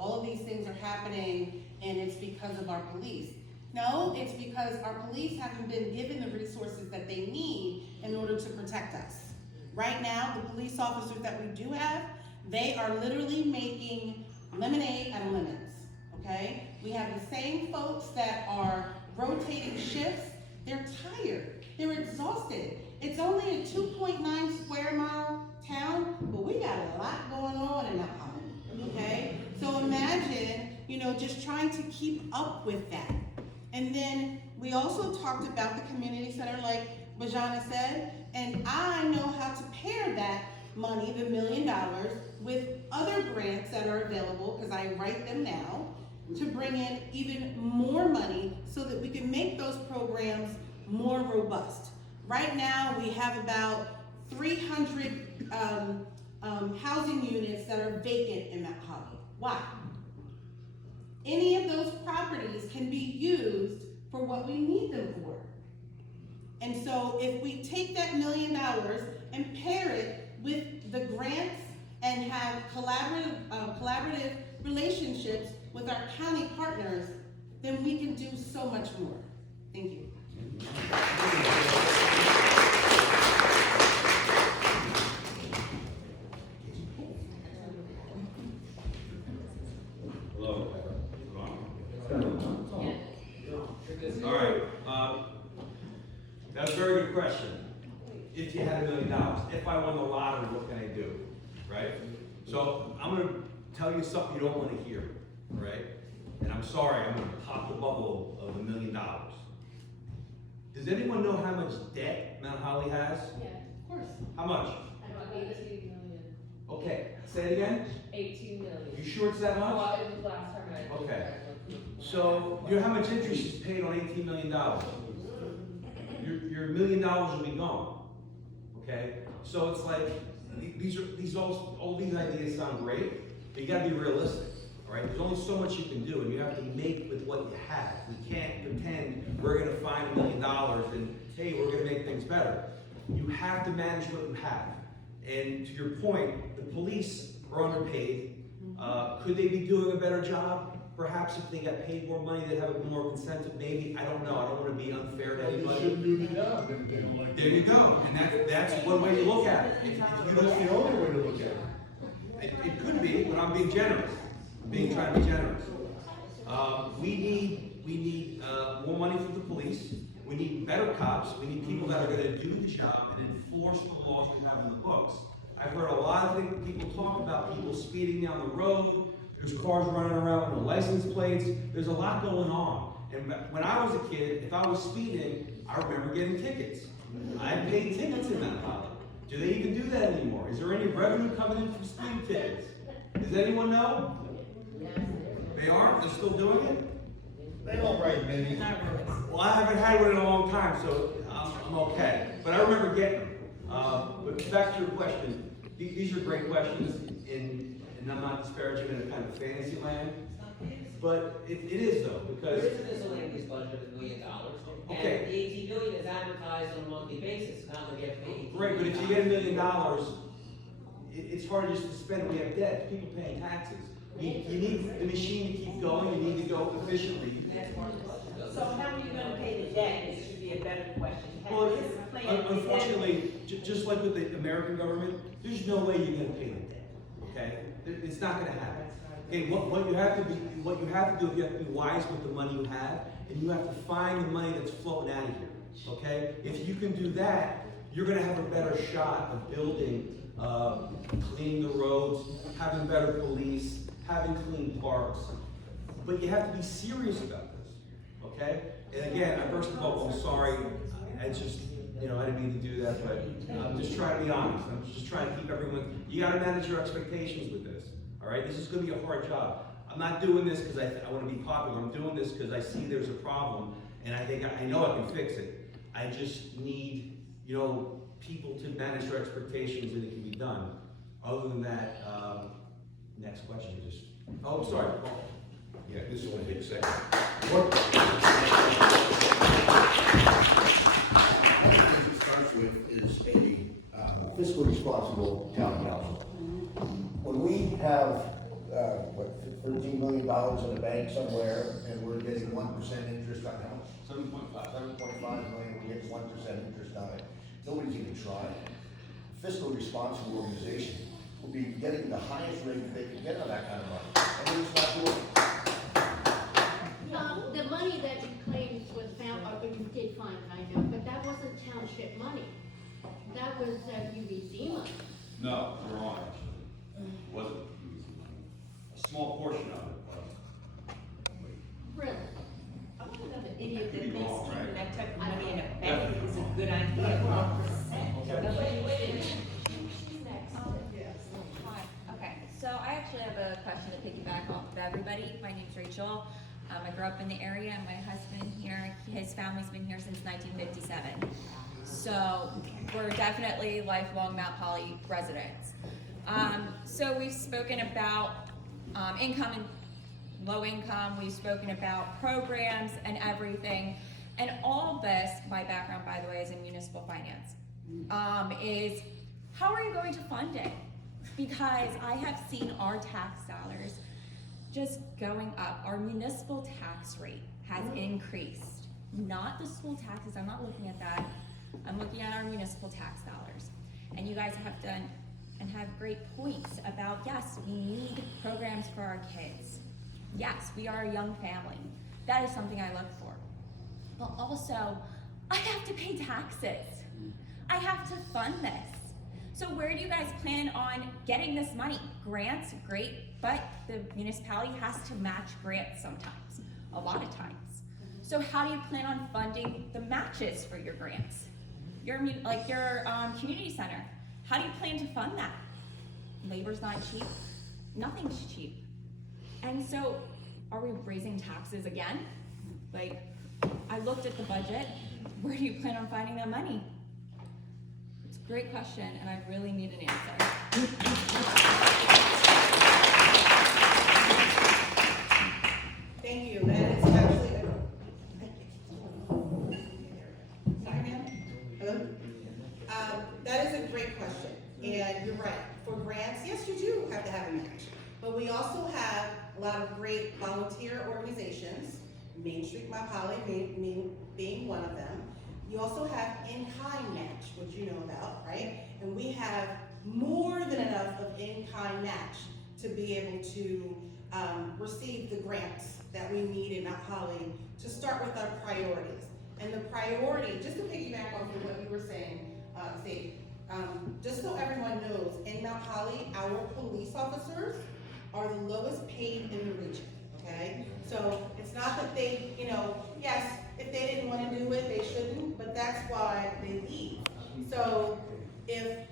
all of these things are happening and it's because of our police. No, it's because our police haven't been given the resources that they need in order to protect us. Right now, the police officers that we do have, they are literally making lemonade out of lemons, okay? We have the same folks that are rotating shifts. They're tired, they're exhausted. It's only a 2.9 square mile town, but we got a lot going on in Mount Holly, okay? So imagine, just trying to keep up with that. And then we also talked about the community center, like Bajana said, and I know how to pair that money, the $1 million, with other grants that are available, because I write them now, to bring in even more money so that we can make those programs more robust. Right now, we have about 300 housing units that are vacant in Mount Holly. Why? Any of those properties can be used for what we need them for. And so if we take that $1 million and pair it with the grants and have collaborative relationships with our county partners, then we can do so much more. Thank you. Hello. All right, that's a very good question. If you had $1 million, if I won the lottery, what can I do, right? So I'm gonna tell you something you don't wanna hear, right? And I'm sorry, I'm gonna pop the bubble of $1 million. Does anyone know how much debt Mount Holly has? Yeah, of course. How much? About 18 million. Okay, say it again? 18 million. You sure it's that much? Well, it was last time I. Okay. So, you know how much interest is paid on $18 million? Your $1 million will be gone, okay? So it's like, all these ideas sound great, but you gotta be realistic, all right? There's only so much you can do, and you have to make with what you have. We can't pretend we're gonna find $1 million and, hey, we're gonna make things better. You have to manage what you have. And to your point, the police are underpaid. Could they be doing a better job? Perhaps if they got paid more money, they'd have a more incentive, maybe. I don't know. I don't want to be unfair to anybody. They shouldn't do the job if they don't like. There you go. And that's one way to look at it. That's the only way to look at it. It could be, but I'm being generous. Trying to be generous. We need more money for the police. We need better cops. We need people that are going to do the job and enforce the laws we have in the books. I've heard a lot of people talk about people speeding down the road. There's cars running around with no license plates. There's a lot going on. And when I was a kid, if I was speeding, I remember getting tickets. I paid tickets in Mount Holly. Do they even do that anymore? Is there any revenue coming in from speeding tickets? Does anyone know? They aren't? They're still doing it? They don't write many. Well, I haven't had one in a long time, so I'm okay. But I remember getting them. But back to your question, these are great questions, and I'm not disparaging in a kind of fantasy land, but it is though, because. There is a miscellaneous budget of $1 million, Okay. and the 18 million is advertised on a monthly basis, not gonna get paid. Right, but if you get $1 million, it's hard just to spend. We have debt, people paying taxes. You need the machine to keep going, you need to go efficiently. So how are you gonna pay the debt? It should be a better question. Well, unfortunately, just like with the American government, there's no way you're gonna pay the debt, okay? It's not gonna happen. Okay, what you have to do, is you have to be wise with the money you have, and you have to find the money that's floating out of here, okay? If you can do that, you're gonna have a better shot of building, cleaning the roads, having better police, having clean parks. But you have to be serious about this, okay? And again, first of all, I'm sorry, I just, I didn't mean to do that, but I'm just trying to be honest. I'm just trying to keep everyone, you gotta manage your expectations with this, all right? This is gonna be a hard job. I'm not doing this because I wanna be popular. I'm doing this because I see there's a problem, and I know I can fix it. I just need, people to manage their expectations, and it can be done. Other than that, next question, oh, sorry. Yeah, this will only take a second. What it starts with is a fiscally responsible town council. When we have, $13 million in the bank somewhere, and we're getting 1% interest on how much? 7.5 million, we're getting 1% interest on it. Nobody's even tried. A fiscally responsible organization will be getting the highest rate that they can get on that kind of money, and they're just not doing it. The money that you claimed was found, or you did find, I know, but that wasn't township money. That was UBC money. No, you're wrong, actually. It wasn't a small portion of it was. Really? I'm another idiot that Could be thinks wrong, keeping right? that type of money in a bank is a good idea. 1%. Hi. Okay, so I actually have a question to piggyback off of everybody. My name's Rachel. I grew up in the area, and my husband here, his family's been here since 1957. So we're definitely lifelong Mount Holly residents. So we've spoken about income and low income, we've spoken about programs and everything. And all this, my background, by the way, is in municipal finance, is how are you going to fund it? Because I have seen our tax dollars just going up. Our municipal tax rate has increased. Not the school taxes, I'm not looking at that. I'm looking at our municipal tax dollars. And you guys have done and have great points about, yes, we need programs for our kids. Yes, we are a young family. That is something I look for. But also, I have to pay taxes. I have to fund this. So where do you guys plan on getting this money? Grants, great, but the municipality has to match grants sometimes, a lot of times. So how do you plan on funding the matches for your grants? Your community center, how do you plan to fund that? Labor's not cheap, nothing's cheap. And so, are we raising taxes again? Like, I looked at the budget, where do you plan on finding that money? It's a great question, and I really need an answer. Thank you, that is actually Hello? That is a great question, and you're right. For grants, yes, you do have to have a match, but we also have a lot of great volunteer organizations, Main Street Mount Holly being one of them. You also have in-kind match, which you know about, right? And we have more than enough of in-kind match to be able to receive the grants that we need in Mount Holly to start with our priorities. And the priority, just to piggyback off of what you were saying, Steve, just so everyone knows, in Mount Holly, our police officers are the lowest paid in the region, okay? So it's not that they, yes, if they didn't want to do it, they shouldn't, but that's why they leave. So if,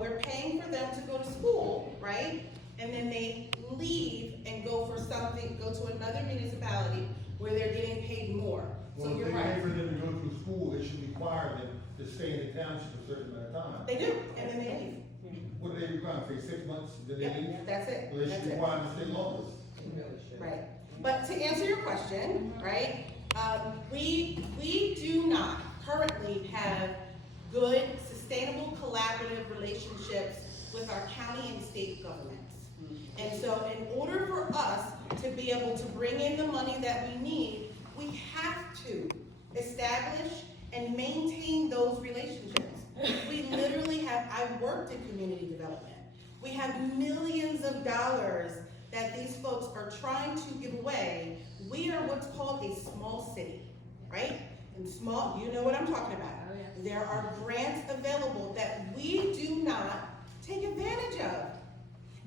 we're paying for them to go to school, right? And then they leave and go for something, go to another municipality where they're getting paid more. Well, So if you're they pay right. for them to go through school, they should require them to stay in the township a certain amount of time. They do, and then they leave. What do they require, say 6 months, then they leave? Yep, that's it. Well, they That's should it. require them to stay longer. Right. But to answer your question, right, we do not currently have good, sustainable, collaborative relationships with our county and state governments. And so in order for us to be able to bring in the money that we need, we have to establish and maintain those relationships. We literally have, I worked in community development. We have millions of dollars that these folks are trying to give away. We are what's called a small city, right? And small, you know what I'm talking about. Oh, yeah. There are grants available that we do not take advantage of.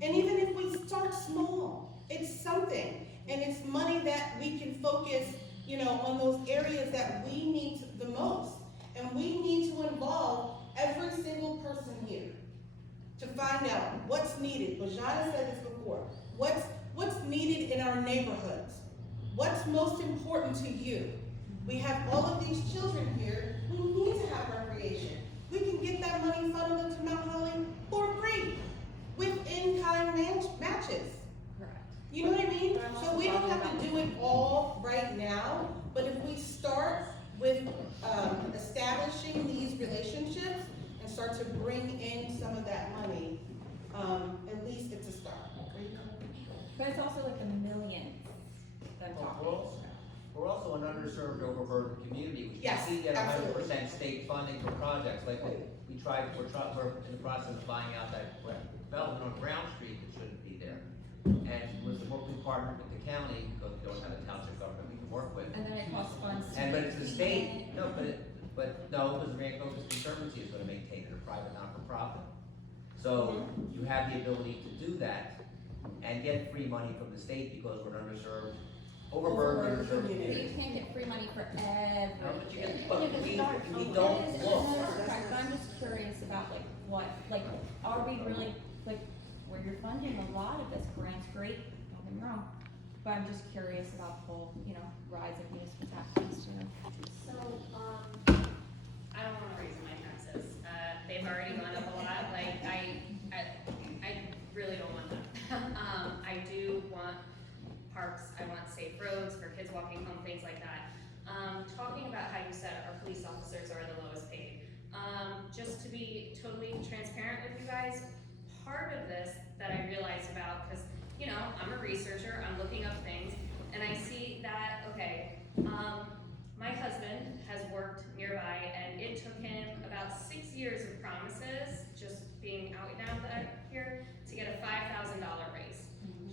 And even if we start small, it's something. And it's money that we can focus, on those areas that we need the most. And we need to involve every single person here to find out what's needed. Bajana said this before. What's needed in our neighborhoods? What's most important to you? We have all of these children here who need to have recreation. We can get that money funneled into Mount Holly for free with in-kind matches. Correct. You know what I mean? So we don't have to do it all right now, but if we start with establishing these relationships and start to bring in some of that money, at least it's a start. But it's also like the millions that I'm talking about. We're also an underserved, overburdened community. We Yes, see get absolutely. 100% state funding for projects, like we're in the process of buying out that development on Brown Street that shouldn't be there. And we're working partner with the county, because we don't have a township government we can work with. And then it costs funds to. But it's the state, but no, because the Grand Focus Conservancy is gonna maintain it, a private not-for-profit. So you have the ability to do that and get free money from the state because we're an underserved, overburdened But community. you can't get free money for everything. No, but you can, but we It don't is look. another fact, but I'm just curious about are we really, where you're funding a lot of this grants, great, don't get me wrong, but I'm just curious about the whole, you know, rise of municipal taxes too. So, I don't wanna raise my taxes, they've already gone up a lot, like, I really don't want that. I do want parks, I want safe roads for kids walking home, things like that. Talking about how you said our police officers are the lowest paid, just to be totally transparent with you guys, part of this that I realized about, cause, you know, I'm a researcher, I'm looking up things, and I see that, okay, my husband has worked nearby, and it took him about 6 years of promises, just being out now here, to get a $5,000 raise.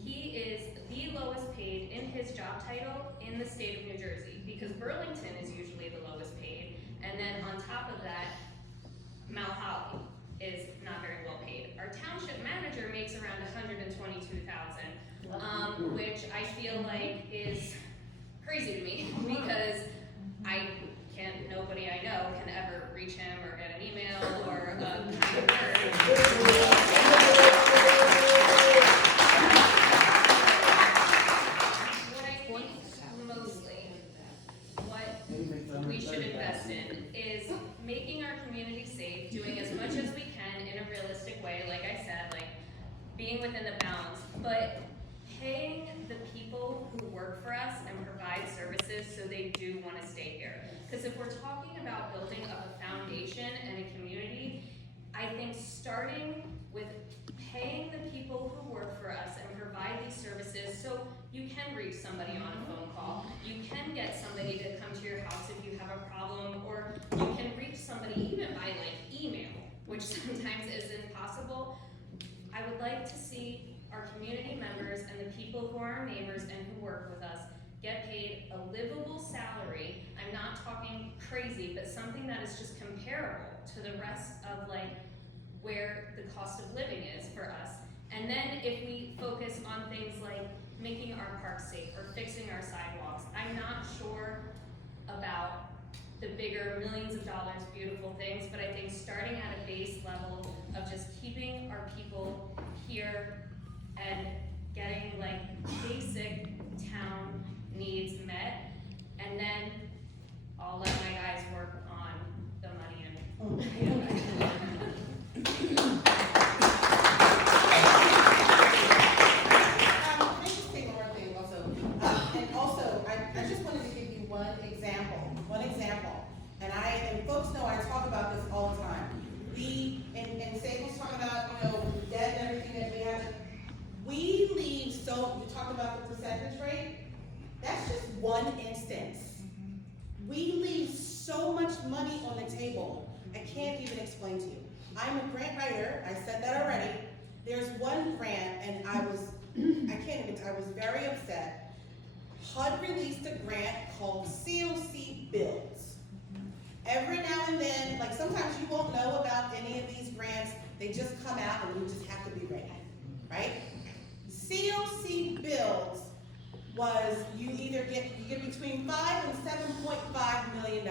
He is the lowest paid in his job title in the state of New Jersey, because Burlington is usually the lowest paid, and then on top of that, Mount Holly is not very well paid. Our township manager makes around $122,000, which I feel like is crazy to me, because nobody I know can ever reach him or get an email or a kind word. What I think mostly, what we should invest in is making our community safe, doing as much as we can in a realistic way, like I said, like being within the bounds, but paying the people who work for us and provide services so they do want to stay here. Because if we're talking about building up a foundation and a community, I think starting with paying the people who work for us and provide these services so you can reach somebody on a phone call, you can get somebody to come to your house if you have a problem, or you can reach somebody even by like email, which sometimes is impossible. I would like to see our community members and the people who are our neighbors and who work with us get paid a livable salary. I'm not talking crazy, but something that is just comparable to the rest of like where the cost of living is for us. And then if we focus on things like making our parks safe or fixing our sidewalks, I'm not sure about the bigger millions of dollars, beautiful things, but I think starting at a base level of just keeping our people here and getting like basic town needs met, and then I'll let my guys work on the money and Let me just say one more thing also. And also, I just wanted to give you one example. And folks know I talk about this all the time. And Sable's talking about, you know, debt and everything that we have. We leave, so we talked about the percentage rate. That's just one instance. We leave so much money on the table, I can't even explain to you. I'm a grant writer, I said that already. There's one grant, and I was very upset. HUD released a grant called COC Builds. Every now and then, like sometimes you won't know about any of these grants, they just come out and you just have to be ready, right? COC Builds was you get between $5 and $7.5 million.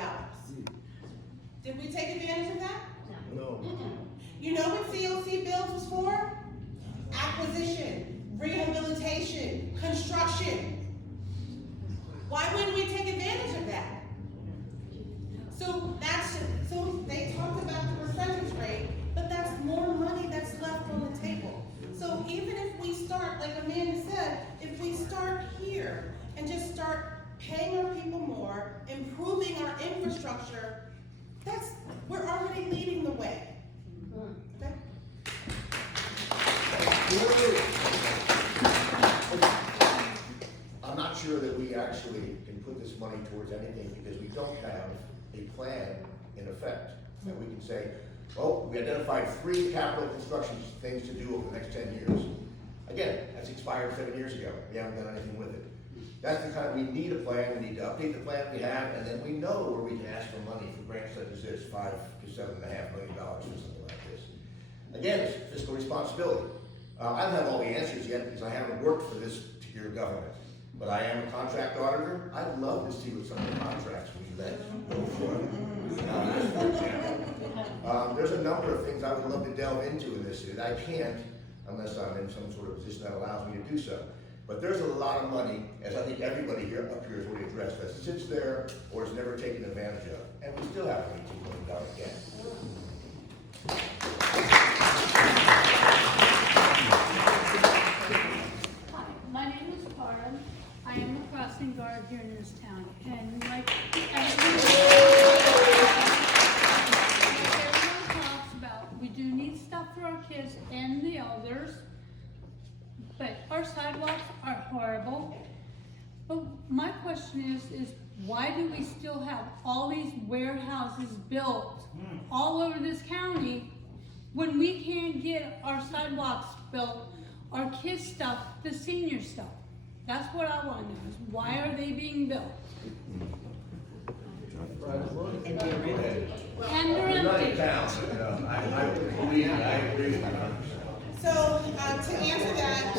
Did we take advantage of that? No. You know what COC Builds was for? Acquisition, rehabilitation, construction. Why wouldn't we take advantage of that? So they talked about the percentage rate, but that's more money that's left on the table. So even if we start, like Amanda said, if we start here and just start paying our people more, improving our infrastructure, we're already leading the way. Okay? I'm not sure that we actually can put this money towards anything because we don't have a plan in effect. And we can say, oh, we identified 3 capital construction things to do over the next 10 years. Again, that's expired 7 years ago. We haven't done anything with it. That's the kind, we need a plan, we need to update the plan we have, and then we know where we can ask for money for grants such as this, $5 to $7.5 million or something like this. Again, it's fiscal responsibility. I don't have all the answers yet because I haven't worked for this particular government, but I am a contract auditor. I'd love to see what some of the contracts we let go for. For example, there's a number of things I would love to delve into in this. I can't unless I'm in some sort of position that allows me to do so. But there's a lot of money, as I think everybody here up here has already addressed, that sits there or is never taken advantage of, and we still have $22 million gap. Hi, my name is Karen. I am a crossing guard here in this town, and like everyone talks about, we do need stuff for our kids and the elders, but our sidewalks are horrible. But my question is why do we still have all these warehouses built all over this county when we can't get our sidewalks built, our kids' stuff, the senior stuff? That's what I want to know, is why are they being built? And they're empty. I agree with you. So, to answer that,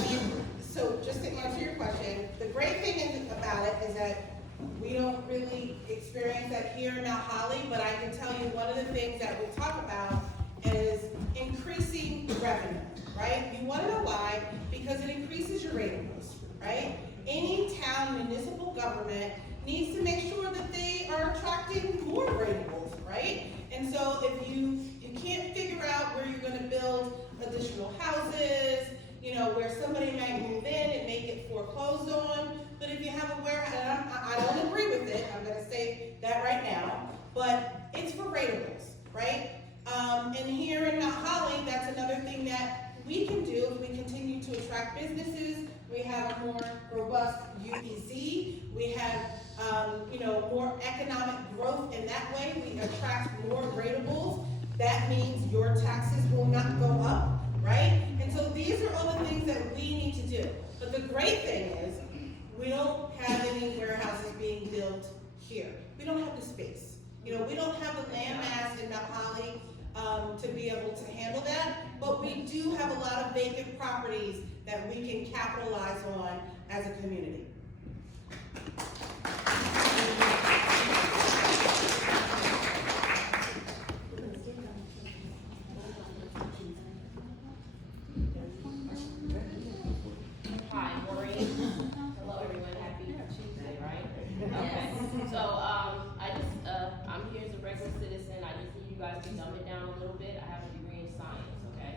so just to answer your question, the great thing about it is that we don't really experience that here in Mount Holly, but I can tell you one of the things that we talk about is increasing revenue, right? You want to know why? Because it increases your ratables, right? Any town municipal government needs to make sure that they are attracting more ratables, right? And so if you can't figure out where you're going to build additional houses, you know, where somebody might move in and make it foreclosed on, but if you have a warehouse, and I don't agree with it, I'm going to say that right now, but it's for ratables, right? And here in Mount Holly, that's another thing that we can do if we continue to attract businesses. We have a more robust UEZ. We have, you know, more economic growth in that way. We attract more ratables. That means your taxes will not go up, right? And so these are all the things that we need to do. But the great thing is, we don't have any warehouses being built here. We don't have the space. You know, we don't have the land mass in Mount Holly to be able to handle that, but we do have a lot of vacant properties that we can capitalize on as a community. Hi, Maureen. Hello, everyone. Happy Tuesday, right? Okay. So, I'm here as a regular citizen. I just need you guys to dumb it down a little bit. I have a degree in science, okay?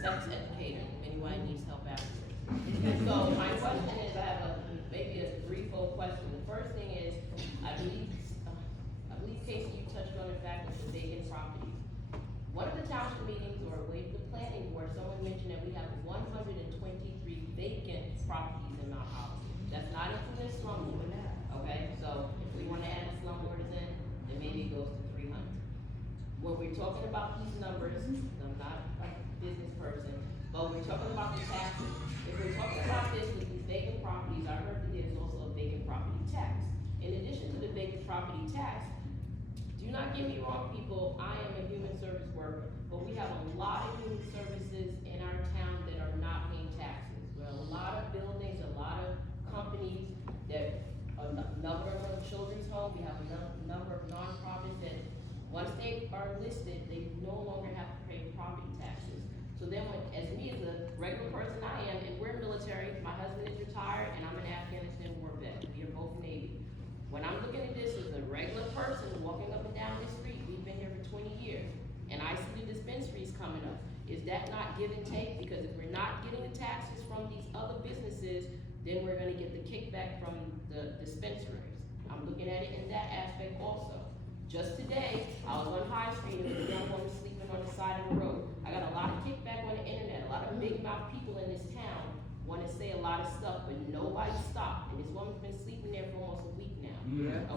Sex educator, if anyone needs help afterwards. So, my question is, I have maybe a threefold question. The first thing is, I believe, Casey, you touched on the fact of the vacant properties. One of the township meetings, or with the planning board, someone mentioned that we have 123 vacant properties in Mount Holly. That's not including slumlords, okay? So if we want to add slumlords in, then maybe it goes to 300. When we're talking about these numbers, I'm not a business person, but we're talking about the taxes. If we're talking about this with these vacant properties, I heard that there's also a vacant property tax. In addition to the vacant property tax, do not get me wrong, people, I am a human service worker, but we have a lot of human services in our town that are not paying taxes. There are a lot of buildings, a lot of companies that, a number of children's homes, we have a number of nonprofits that, once they are listed, they no longer have to pay property taxes. So then when, as me as a regular person I am, and we're military, my husband is retired, and I'm an Afghanistan war vet, we are both Navy. When I'm looking at this as a regular person walking up and down the street, we've been here for 20 years, and I see the dispensaries coming up. Is that not give and take? Because if we're not getting the taxes from these other businesses, then we're gonna get the kickback from the dispensaries. I'm looking at it in that aspect also. Just today, I was on High Street and there was a young woman sleeping on the side of the road. I got a lot of kickback on the internet, a lot of big mouth people in this town want to say a lot of stuff, but nobody stopped. And this woman's been sleeping there for almost a week now.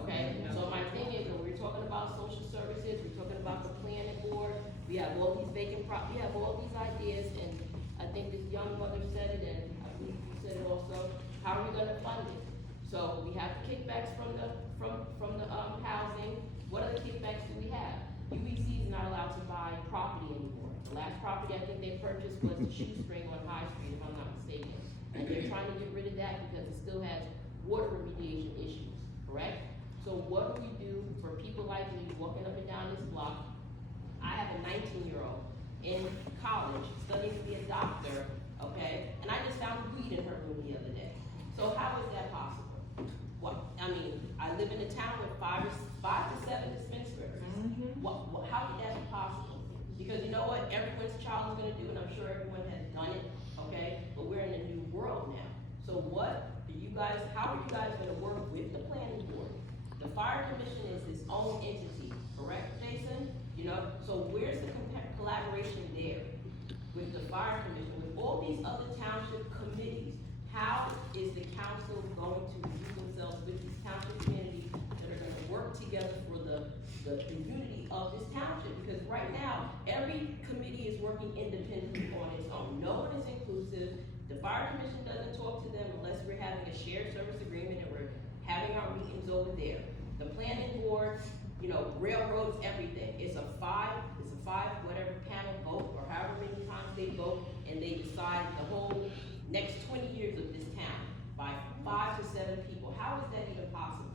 Okay? So my thing is, when we're talking about social services, we're talking about the planning board, we have all these vacant we have all these ideas, and I think this young mother said it, and I believe you said it also, how are we gonna fund it? So we have the kickbacks from the housing. What other kickbacks do we have? UEZ is not allowed to buy property anymore. The last property I think they purchased was the shoestring on High Street, if I'm not mistaken. And they're trying to get rid of that because it still has water remediation issues, correct? So what do we do for people like me walking up and down this block? I have a 19-year-old in college studying to be a doctor, okay? And I just found weed in her room the other day. So how is that possible? What, I mean, I live in a town with five to seven dispensaries. How could that be possible? Because you know what, everyone's child is gonna do, and I'm sure everyone has done it, okay? But we're in a new world now. So how are you guys gonna work with the planning board? The fire commission is its own entity, correct, Jason? You know, so where's the collaboration there with the fire commission, with all these other township committees? How is the council going to use themselves with these township communities that are gonna work together for the unity of this township? Because right now, every committee is working independently on its own. No one is inclusive. The fire commission doesn't talk to them unless we're having a shared service agreement and we're having our meetings over there. The planning board, you know, railroads, everything. It's a five, whatever panel vote, or however many times they vote, and they decide the whole next 20 years of this town by 5 to 7 people. How is that even possible?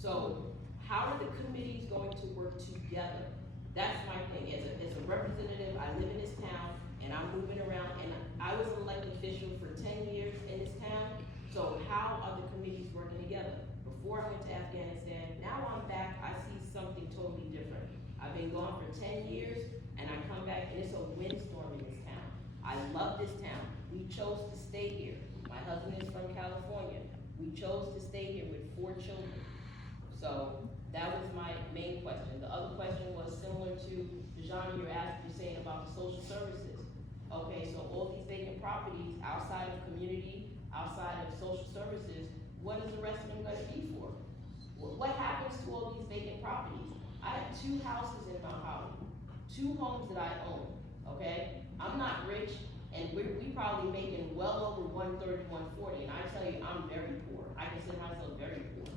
So, how are the committees going to work together? That's my thing. As a representative, I live in this town, and I'm moving around, and I was an elected official for 10 years in this town. So how are the committees working together? Before I went to Afghanistan, now I'm back, I see something totally different. I've been gone for 10 years, and I come back, and it's a windstorm in this town. I love this town. We chose to stay here. My husband is from California. We chose to stay here with 4 children. So that was my main question. The other question was similar to the genre you're saying about the social services. Okay, so all these vacant properties outside of community, outside of social services, what is the rest of them gonna be for? What happens to all these vacant properties? I have 2 houses in Mount Holly, 2 homes that I own, okay? I'm not rich, and we probably making well over 130, 140, and I tell you, I'm very poor. I consider myself very poor,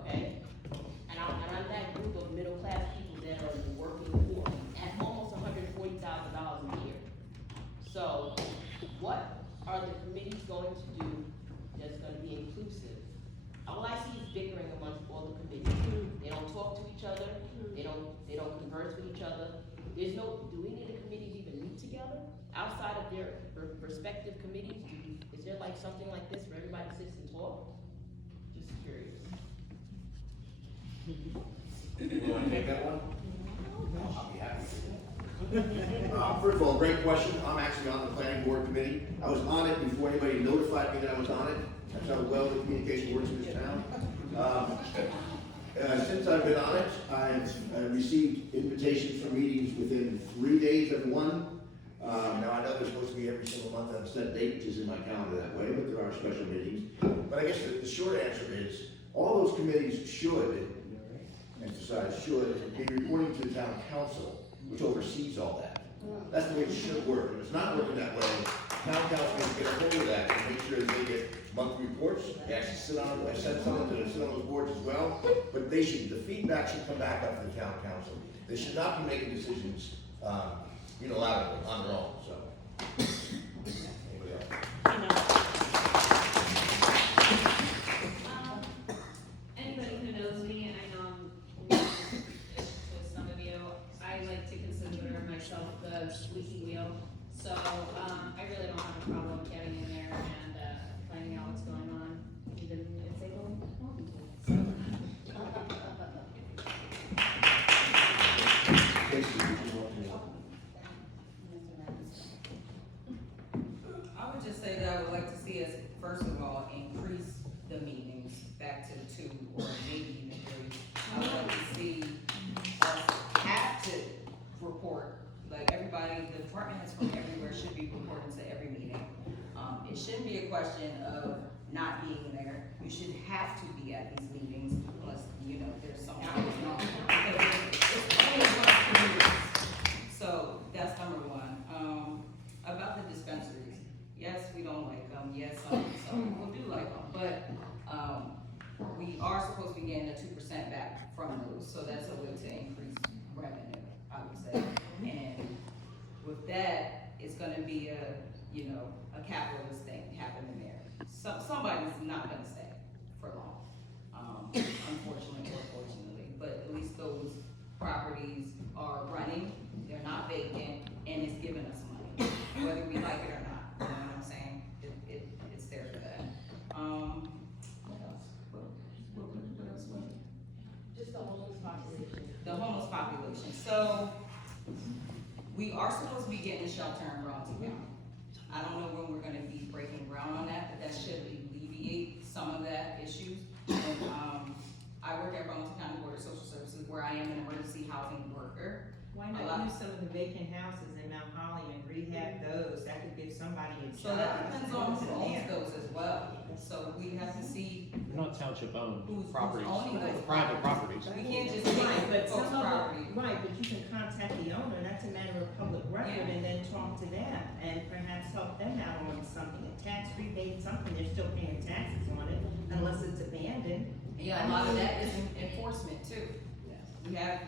okay? And I'm that group of middle-class people that are working poor at almost $140,000 a year. So, what are the committees going to do that's gonna be inclusive? All I see is bickering amongst all the committees. They don't talk to each other, they don't converse with each other. Do we need a committee to even meet together? Outside of their respective committees, is there like something like this where everybody sits and talk? Just curious. You want to take that one? I'll be happy to. First of all, great question. I'm actually on the planning board committee. I was on it before anybody notified me that I was on it. That's how well the communication works in this town. Since I've been on it, I've received invitations for meetings within 3 days of one. Now I know they're supposed to be every single month on a set date, which is in my calendar that way, but there are special meetings. But I guess the short answer is, all those committees should, emphasize should, be reporting to the town council, which oversees all that. That's the way it should work. If it's not working that way, town council can get a hold of that and make sure that they get monthly reports. They actually sit on those boards as well. But the feedback should come back up to the town council. They should not be making decisions unilaterally on their own, so. Anybody else? Anybody who knows me, I know I'm with some of you, I like to consider myself the squeaky wheel. So, I really don't have a problem getting in there and, finding out what's going on, even if they don't want me to. I would just say that I would like to see us, first of all, increase the meetings back to 2 or maybe even 3. I would like to see us have to report, like everybody, the department heads from everywhere should be reporting to every meeting. It shouldn't be a question of not being there. You should have to be at these meetings unless, there's something going on. It's only one community. So that's number 1. About the dispensaries, yes, we don't like them. Yes, some people do like them, but we are supposed to be getting a 2% back from those, so that's a way to increase revenue, I would say. And with that, it's going to be a capitalist thing happening there. Somebody's not going to stay for long, unfortunately or fortunately. But at least those properties are running, they're not vacant, and it's giving us money, whether we like it or not. You know what I'm saying? It's there for that. So, we are supposed to be getting a shelter in Bronson County. I don't know when we're gonna be breaking ground on that, but that should alleviate some of that issues. And, I work at Bronson County Board of Social Services, where I am an emergency housing worker. Why A not lot- use some of the vacant houses in Mount Holly and rehab those? That could give somebody a job. So that depends on who owns Yeah. those as well. So we have to see They're not township owned who's properties, owning those private properties. We can't just take Right, but folks' some of property. it, right, but you can contact the owner, that's a matter of public record, Yeah. and then talk to them, and perhaps help them out on something, a tax rebate, something, they're still paying taxes on it, unless it's abandoned. Yeah, a lot of that is enforcement too.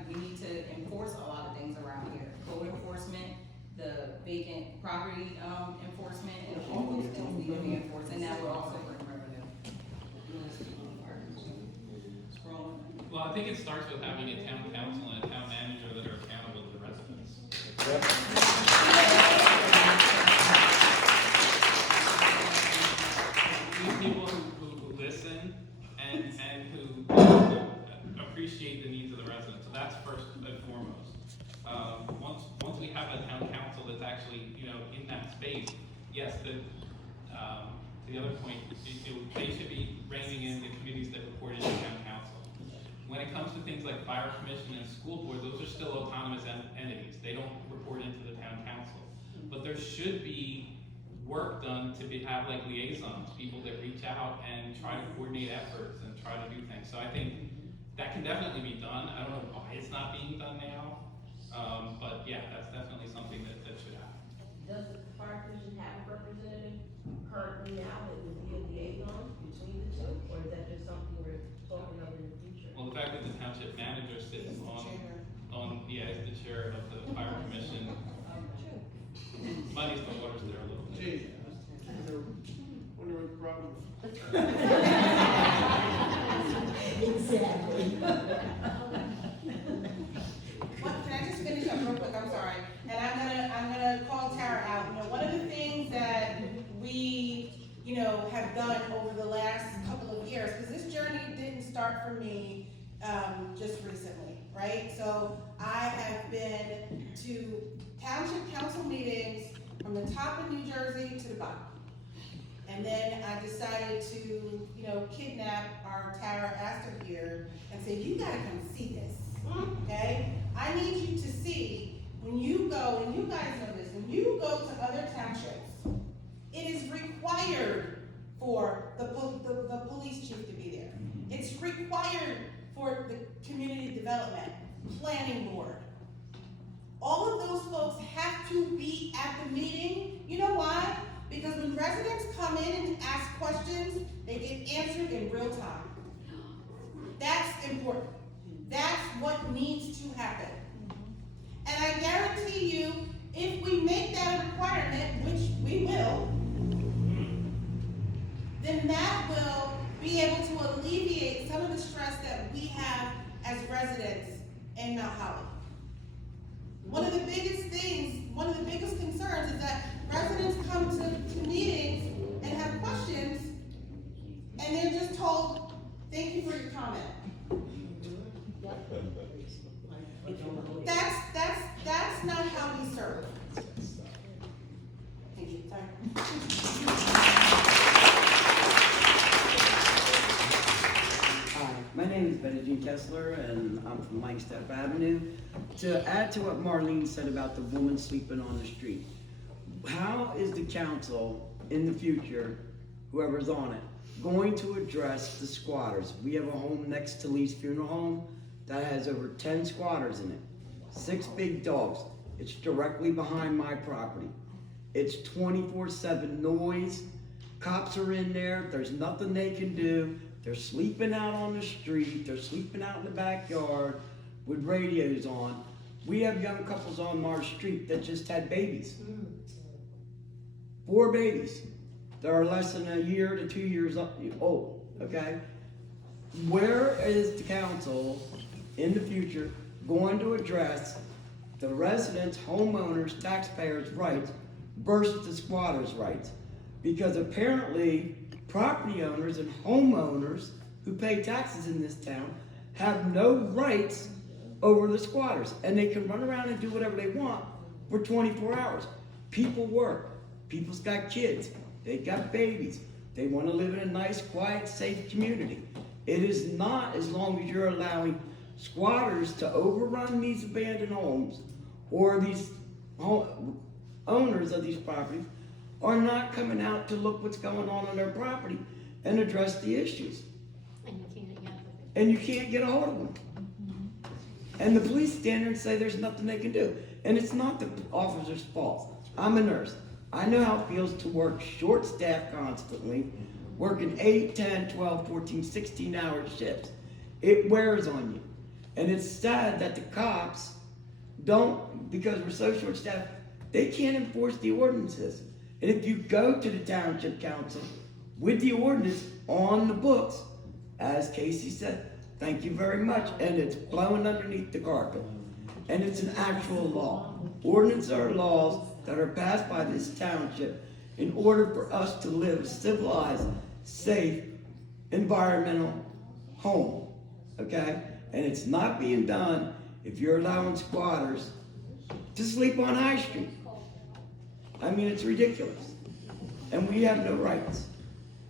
We need to enforce a lot of things around here. Code enforcement, the vacant property, enforcement, and all those things need to be enforced, and that will also bring revenue. Well, I think it starts with having a town council and a town manager that are accountable to the residents. These people who listen and who appreciate the needs of the residents, so that's first and foremost. Once we have a town council that's actually, in that space, yes, the other point, they should be reining in the committees that report into town council. When it comes to things like fire commission and school board, those are still autonomous entities. They don't report into the town council. But there should be work done to have like liaisons, people that reach out and try to coordinate efforts and try to do things. So I think that can definitely be done. I don't know why it's not being done now. But yeah, that's definitely something that should happen. Does the fire commission have a representative currently now that would be a liaison between the two, or is that just something we're talking of in the future? Well, the fact that the township manager sits is the chair of the fire commission, muddies the waters there a little bit. Gee, wonder what the problem is. Exactly. What, can I just finish up real quick, I'm sorry, and I'm gonna call Tara out, one of the things that we, have done over the last couple of years, because this journey didn't start for me, just recently, right? So I have been to township council meetings from the top of New Jersey to the bottom. And then I decided to, kidnap our Tara Astor here and say, you gotta come see this, okay? I need you to see, when you go, and you guys know this, when you go to other townships, it is required for the police chief to be there. It's required for the community development, planning board. All of those folks have to be at the meeting. You know why? Because when residents come in and ask questions, they get answered in real time. That's important. That's what needs to happen. And I guarantee you, if we make that a requirement, which we will, then that will be able to alleviate some of the stress that we have as residents in Mount Holly. One of the biggest things, one of the biggest concerns is that residents come to meetings and have questions, and they're just told, thank you for your comment. That's not how we serve. Thank you, sorry. Hi, my name is Benjamin Kessler, and I'm from Mike Step Avenue. To add to what Marlene said about the woman sleeping on the street, how is the council in the future, whoever's on it, going to address the squatters? We have a home next to Lee's Funeral Home that has over 10 squatters in it, 6 big dogs. It's directly behind my property. It's 24/7 noise. Cops are in there. There's nothing they can do. They're sleeping out on the street. They're sleeping out in the backyard with radios on. We have young couples on our street that just had babies. 4 babies. They're less than a year to 2 years old, okay? Where is the council in the future going to address the residents, homeowners, taxpayers' rights versus the squatters' rights? Because apparently property owners and homeowners who pay taxes in this town have no rights over the squatters, and they can run around and do whatever they want for 24 hours. People work, people's got kids, they've got babies, they want to live in a nice, quiet, safe community. It is not as long as you're allowing squatters to overrun these abandoned homes, or these owners of these properties are not coming out to look what's going on their property and address the issues. And you can't get them. And you can't get a hold of them. And the police stand there and say there's nothing they can do. And it's not the officer's fault. I'm a nurse. I know how it feels to work short staff constantly, working 8, 10, 12, 14, 16-hour shifts. It wears on you. And it's sad that the cops don't, because we're so short staffed, they can't enforce the ordinances. And if you go to the township council with the ordinance on the books, as Casey said, thank you very much, and it's blowing underneath the carpet. And it's an actual law. Ordinances are laws that are passed by this township in order for us to live a civilized, safe, environmental home, okay? And it's not being done if you're allowing squatters to sleep on High Street. I mean, it's ridiculous. And we have no rights.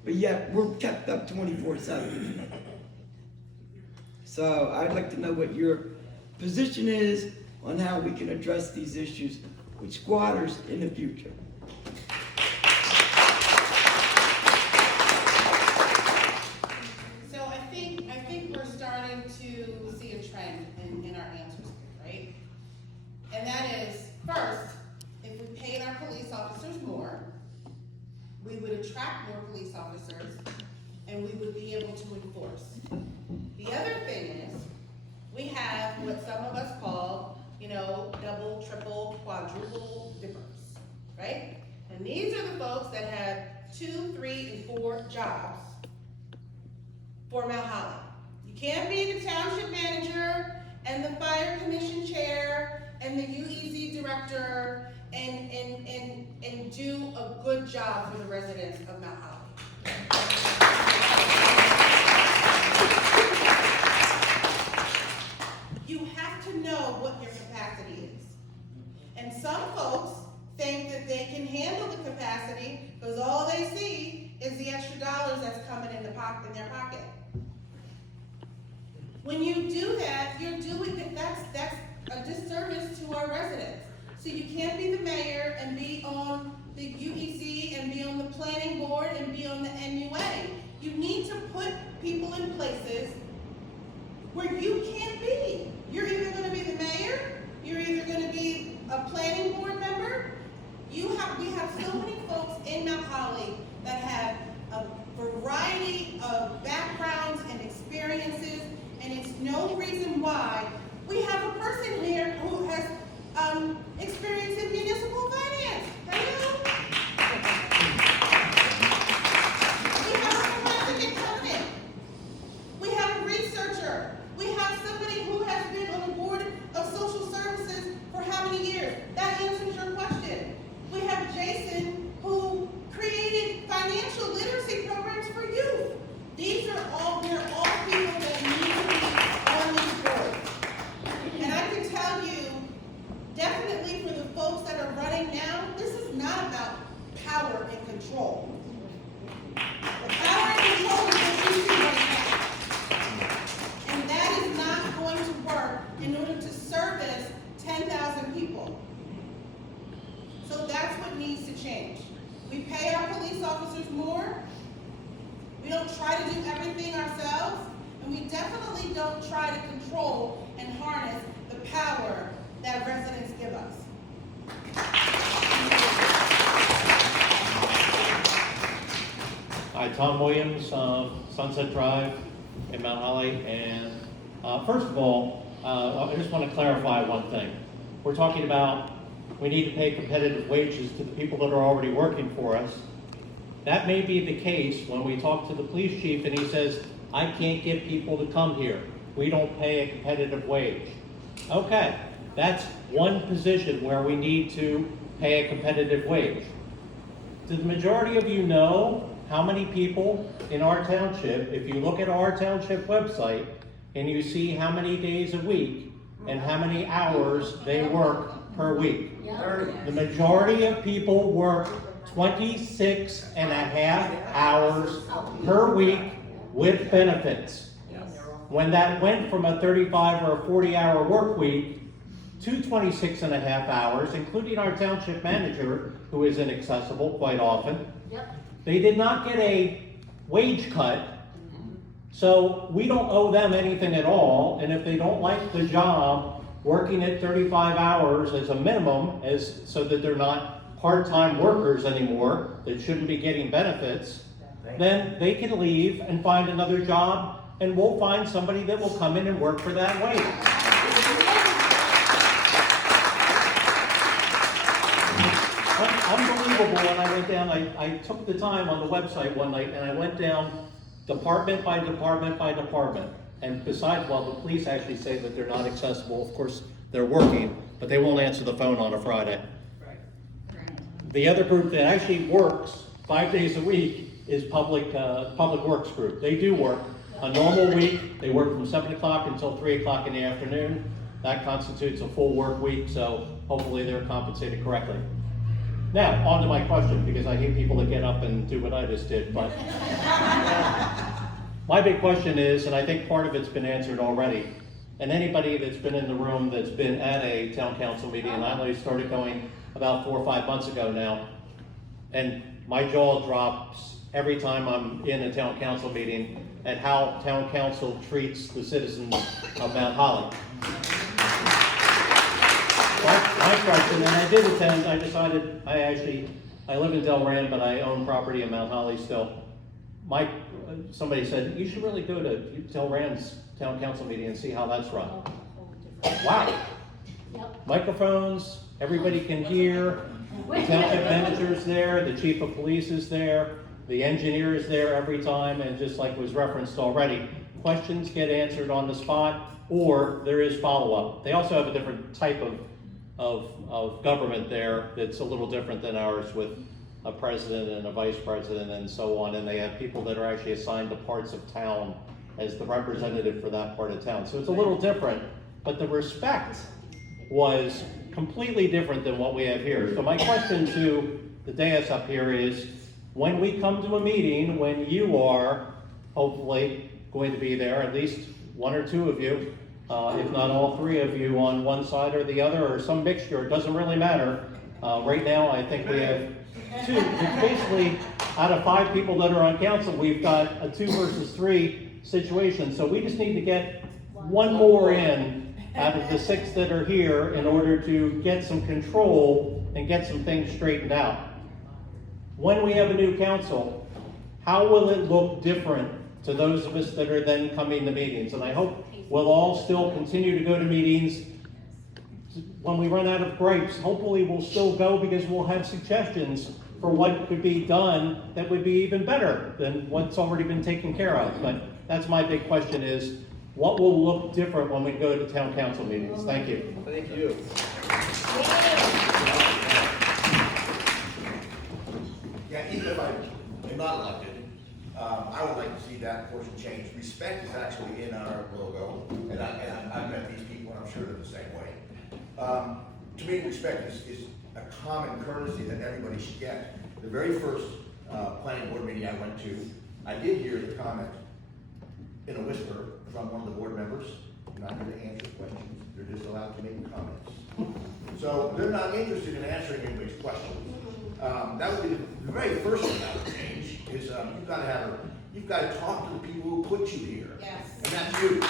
But yet, we're kept up 24/7. So I'd like to know what your position is on how we can address these issues with squatters in the future. So I think we're starting to see a trend in our answers, right? And that is, first, if we paid our police officers more, we would attract more police officers, and we would be able to enforce. The other thing is, we have what some of us call, double, triple, quadruple dippers, right? And these are the folks that have 2, 3, and 4 jobs for Mount Holly. You can't be the township manager and the fire commission chair and the UEZ director and do a good job for the residents of Mount Holly. You have to know what your capacity is. And some folks think that they can handle the capacity because all they see is the extra dollars that's coming in their pocket. When you do that, you're doing it, that's a disservice to our residents. So you can't be the mayor and be on the UEC and be on the planning board and be on the NUA. You need to put people in places where you can't be. You're either going to be the mayor, you're either going to be a planning board member. We have so many folks in Mount Holly that have a variety of backgrounds and experiences, and it's no reason why we have a person here who has experience in municipal finance. Hello? We have a forensic accountant. We have a researcher. We have somebody who has been on the board of social services for how many years? That answers your question. We have Jason, who created financial literacy programs for youth. They're all people that need to be on these boards. And I can tell you, definitely for the folks that are running now, this is not about power and control. The power and control is what you see right now. And that is not going to work in order to service 10,000 people. So that's what needs to change. We pay our police officers more. We don't try to do everything ourselves. And we definitely don't try to control and harness the power that residents give us. Hi, Tom Williams, Sunset Drive in Mount Holly. And first of all, I just want to clarify one thing. We're talking about we need to pay competitive wages to the people that are already working for us. That may be the case when we talk to the police chief and he says, I can't get people to come here. We don't pay a competitive wage. Okay, that's one position where we need to pay a competitive wage. Do the majority of you know how many people in our township, if you look at our township website and you see how many days a week and how many hours they work per week. The majority of people work 26 and a half hours per week with benefits. When that went from a 35 or a 40-hour work week to 26 and a half hours, including our township manager, who is inaccessible quite often, they did not get a wage cut. So we don't owe them anything at all, and if they don't like the job, working at 35 hours as a minimum, so that they're not part-time workers anymore that shouldn't be getting benefits, then they can leave and find another job, and we'll find somebody that will come in and work for that wage. Unbelievable. When I went down, I took the time on the website one night and I went down department by department by department. And besides, well, the police actually say that they're not accessible. Of course, they're working, but they won't answer the phone on a Friday. The other group that actually works 5 days a week is Public Works Group. They do work. A normal week, they work from 7 o'clock until 3 o'clock in the afternoon. That constitutes a full work week, so hopefully they're compensated correctly. Now, on to my question, because I hate people that get up and do what I just did, but my big question is, and I think part of it's been answered already, and anybody that's been in the room that's been at a town council meeting, and I only started going about 4 or 5 months ago now, and my jaw drops every time I'm in a town council meeting at how town council treats the citizens of Mount Holly. My question, and I did attend, I decided, I live in Delran, but I own property in Mount Holly still. Somebody said, you should really go to Delran's town council meeting and see how that's run. Wow. Microphones, everybody can hear, the township manager's there, the chief of police is there, the engineer is there every time, and just like was referenced already, questions get answered on the spot, or there is follow-up. They also have a different type of government there that's a little different than ours, with a president and a vice president and so on, and they have people that are actually assigned to parts of town as the representative for that part of town. So it's a little different, but the respect was completely different than what we have here. So my question to the dais up here is, when we come to a meeting, when you are hopefully going to be there, at least 1 or 2 of you, if not all 3 of you on one side or the other, or some mixture, it doesn't really matter. Right now, I think we have 2. It's basically, out of 5 people that are on council, we've got a 2 versus 3 situation. So we just need to get 1 more in out of the 6 that are here in order to get some control and get some things straightened out. When we have a new council, how will it look different to those of us that are then coming to meetings? And I hope we'll all still continue to go to meetings. When we run out of grapes, hopefully we'll still go, because we'll have suggestions for what could be done that would be even better than what's already been taken care of. But that's my big question, is what will look different when we go to town council meetings? Thank you. Thank you. Yeah, even if I'm not elected, I would like to see that portion change. Respect is actually in our logo, and I've met these people, and I'm sure they're the same way. To me, respect is a common courtesy that everybody should get. The very first planning board meeting I went to, I did hear the comment in a whisper from one of the board members: "I'm not going to answer questions, they're just allowed to make comments." So they're not interested in answering anybody's questions. That would be the very first thing I would change, is you've got to talk to the people who put you here. Yes. And that's you. So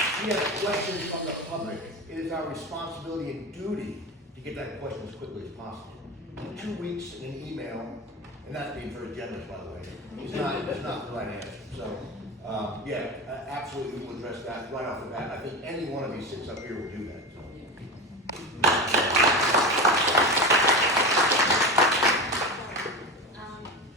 if we have questions from the public, it is our responsibility and duty to get that question as quickly as possible. 2 weeks in an email, and that's being very generous, by the way, it's not the right answer. So, yeah, absolutely, we will address that right off the bat. I think any one of these 6 up here will do that. So.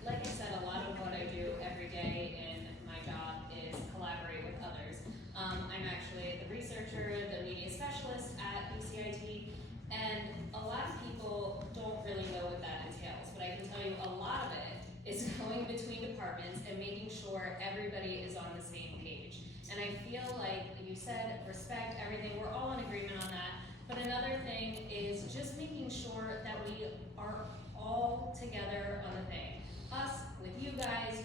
Like I said, a lot of what I do every day in my job is collaborate with others. I'm actually the researcher, the media specialist at UCIT, and a lot of people don't really know what that entails. But I can tell you a lot of it is going between departments and making sure everybody is on the same page. And I feel like you you said, respect, everything, we're all in agreement on that. But another thing is just making sure that we are all together on the thing. Us with you guys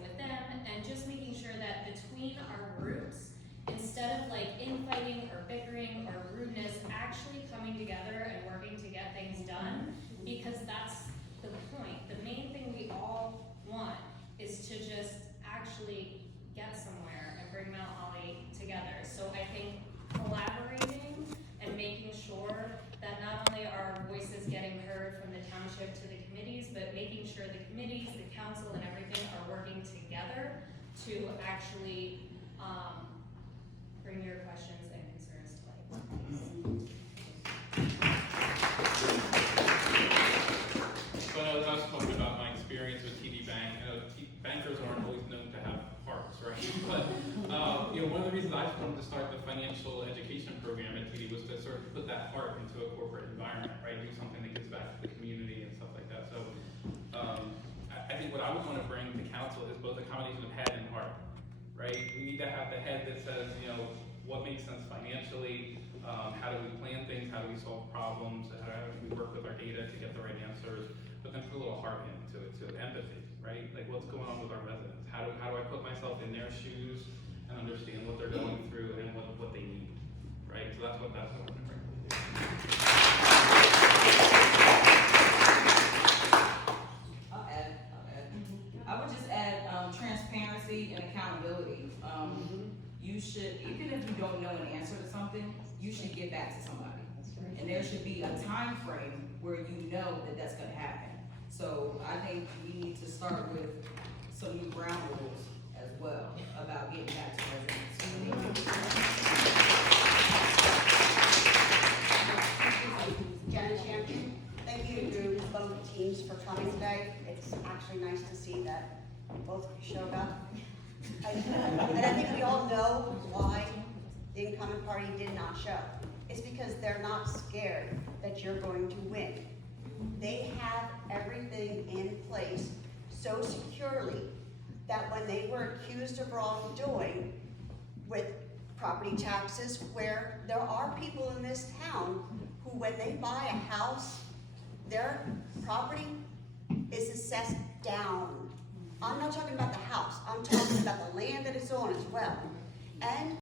with them, and just making sure that between our groups, instead of like infighting or bickering or rudeness, actually coming together and working to get things done, because that's the point. The main thing we all want is to just actually get somewhere and bring Mount Holly together. So I think collaborating and making sure that not only are our voices getting heard from the township to the committees, but making sure the committees, the council, and everything are working together to actually bring your questions and concerns to light. So I was talking about my experience with TD Bank. Bankers aren't always known to have hearts, right? But one of the reasons I wanted to start the financial education program at TD was to sort of put that heart into a corporate environment, right? Do something that gives back to the community and stuff like that. So I think what I would want to bring to council is both a combination of head and heart, right? We need to have the head that says, what makes sense financially, how do we plan things, how do we solve problems, how do we work with our data to get the right answers, but then put a little heart into it too, empathy, right? Like what's going on with our residents? How do I put myself in their shoes and understand what they're going through and what they need, right? So that's what I'm going to bring. I'll add. I would just add transparency and accountability. You should, even if you don't know an answer to something, you should get back to somebody. And there should be a time frame where you know that that's going to happen. So I think we need to start with some new ground rules as well about getting back to residents. Janet Champion, thank you to both teams for coming today. It's actually nice to see that both of you showed up. And I think we all know why the incoming party did not show. It's because they're not scared that you're going to win. They have everything in place so securely that when they were accused of wrongdoing with property taxes, where there are people in this town who, when they buy a house, their property is assessed down. I'm not talking about the house, I'm talking about the land that it's on as well. And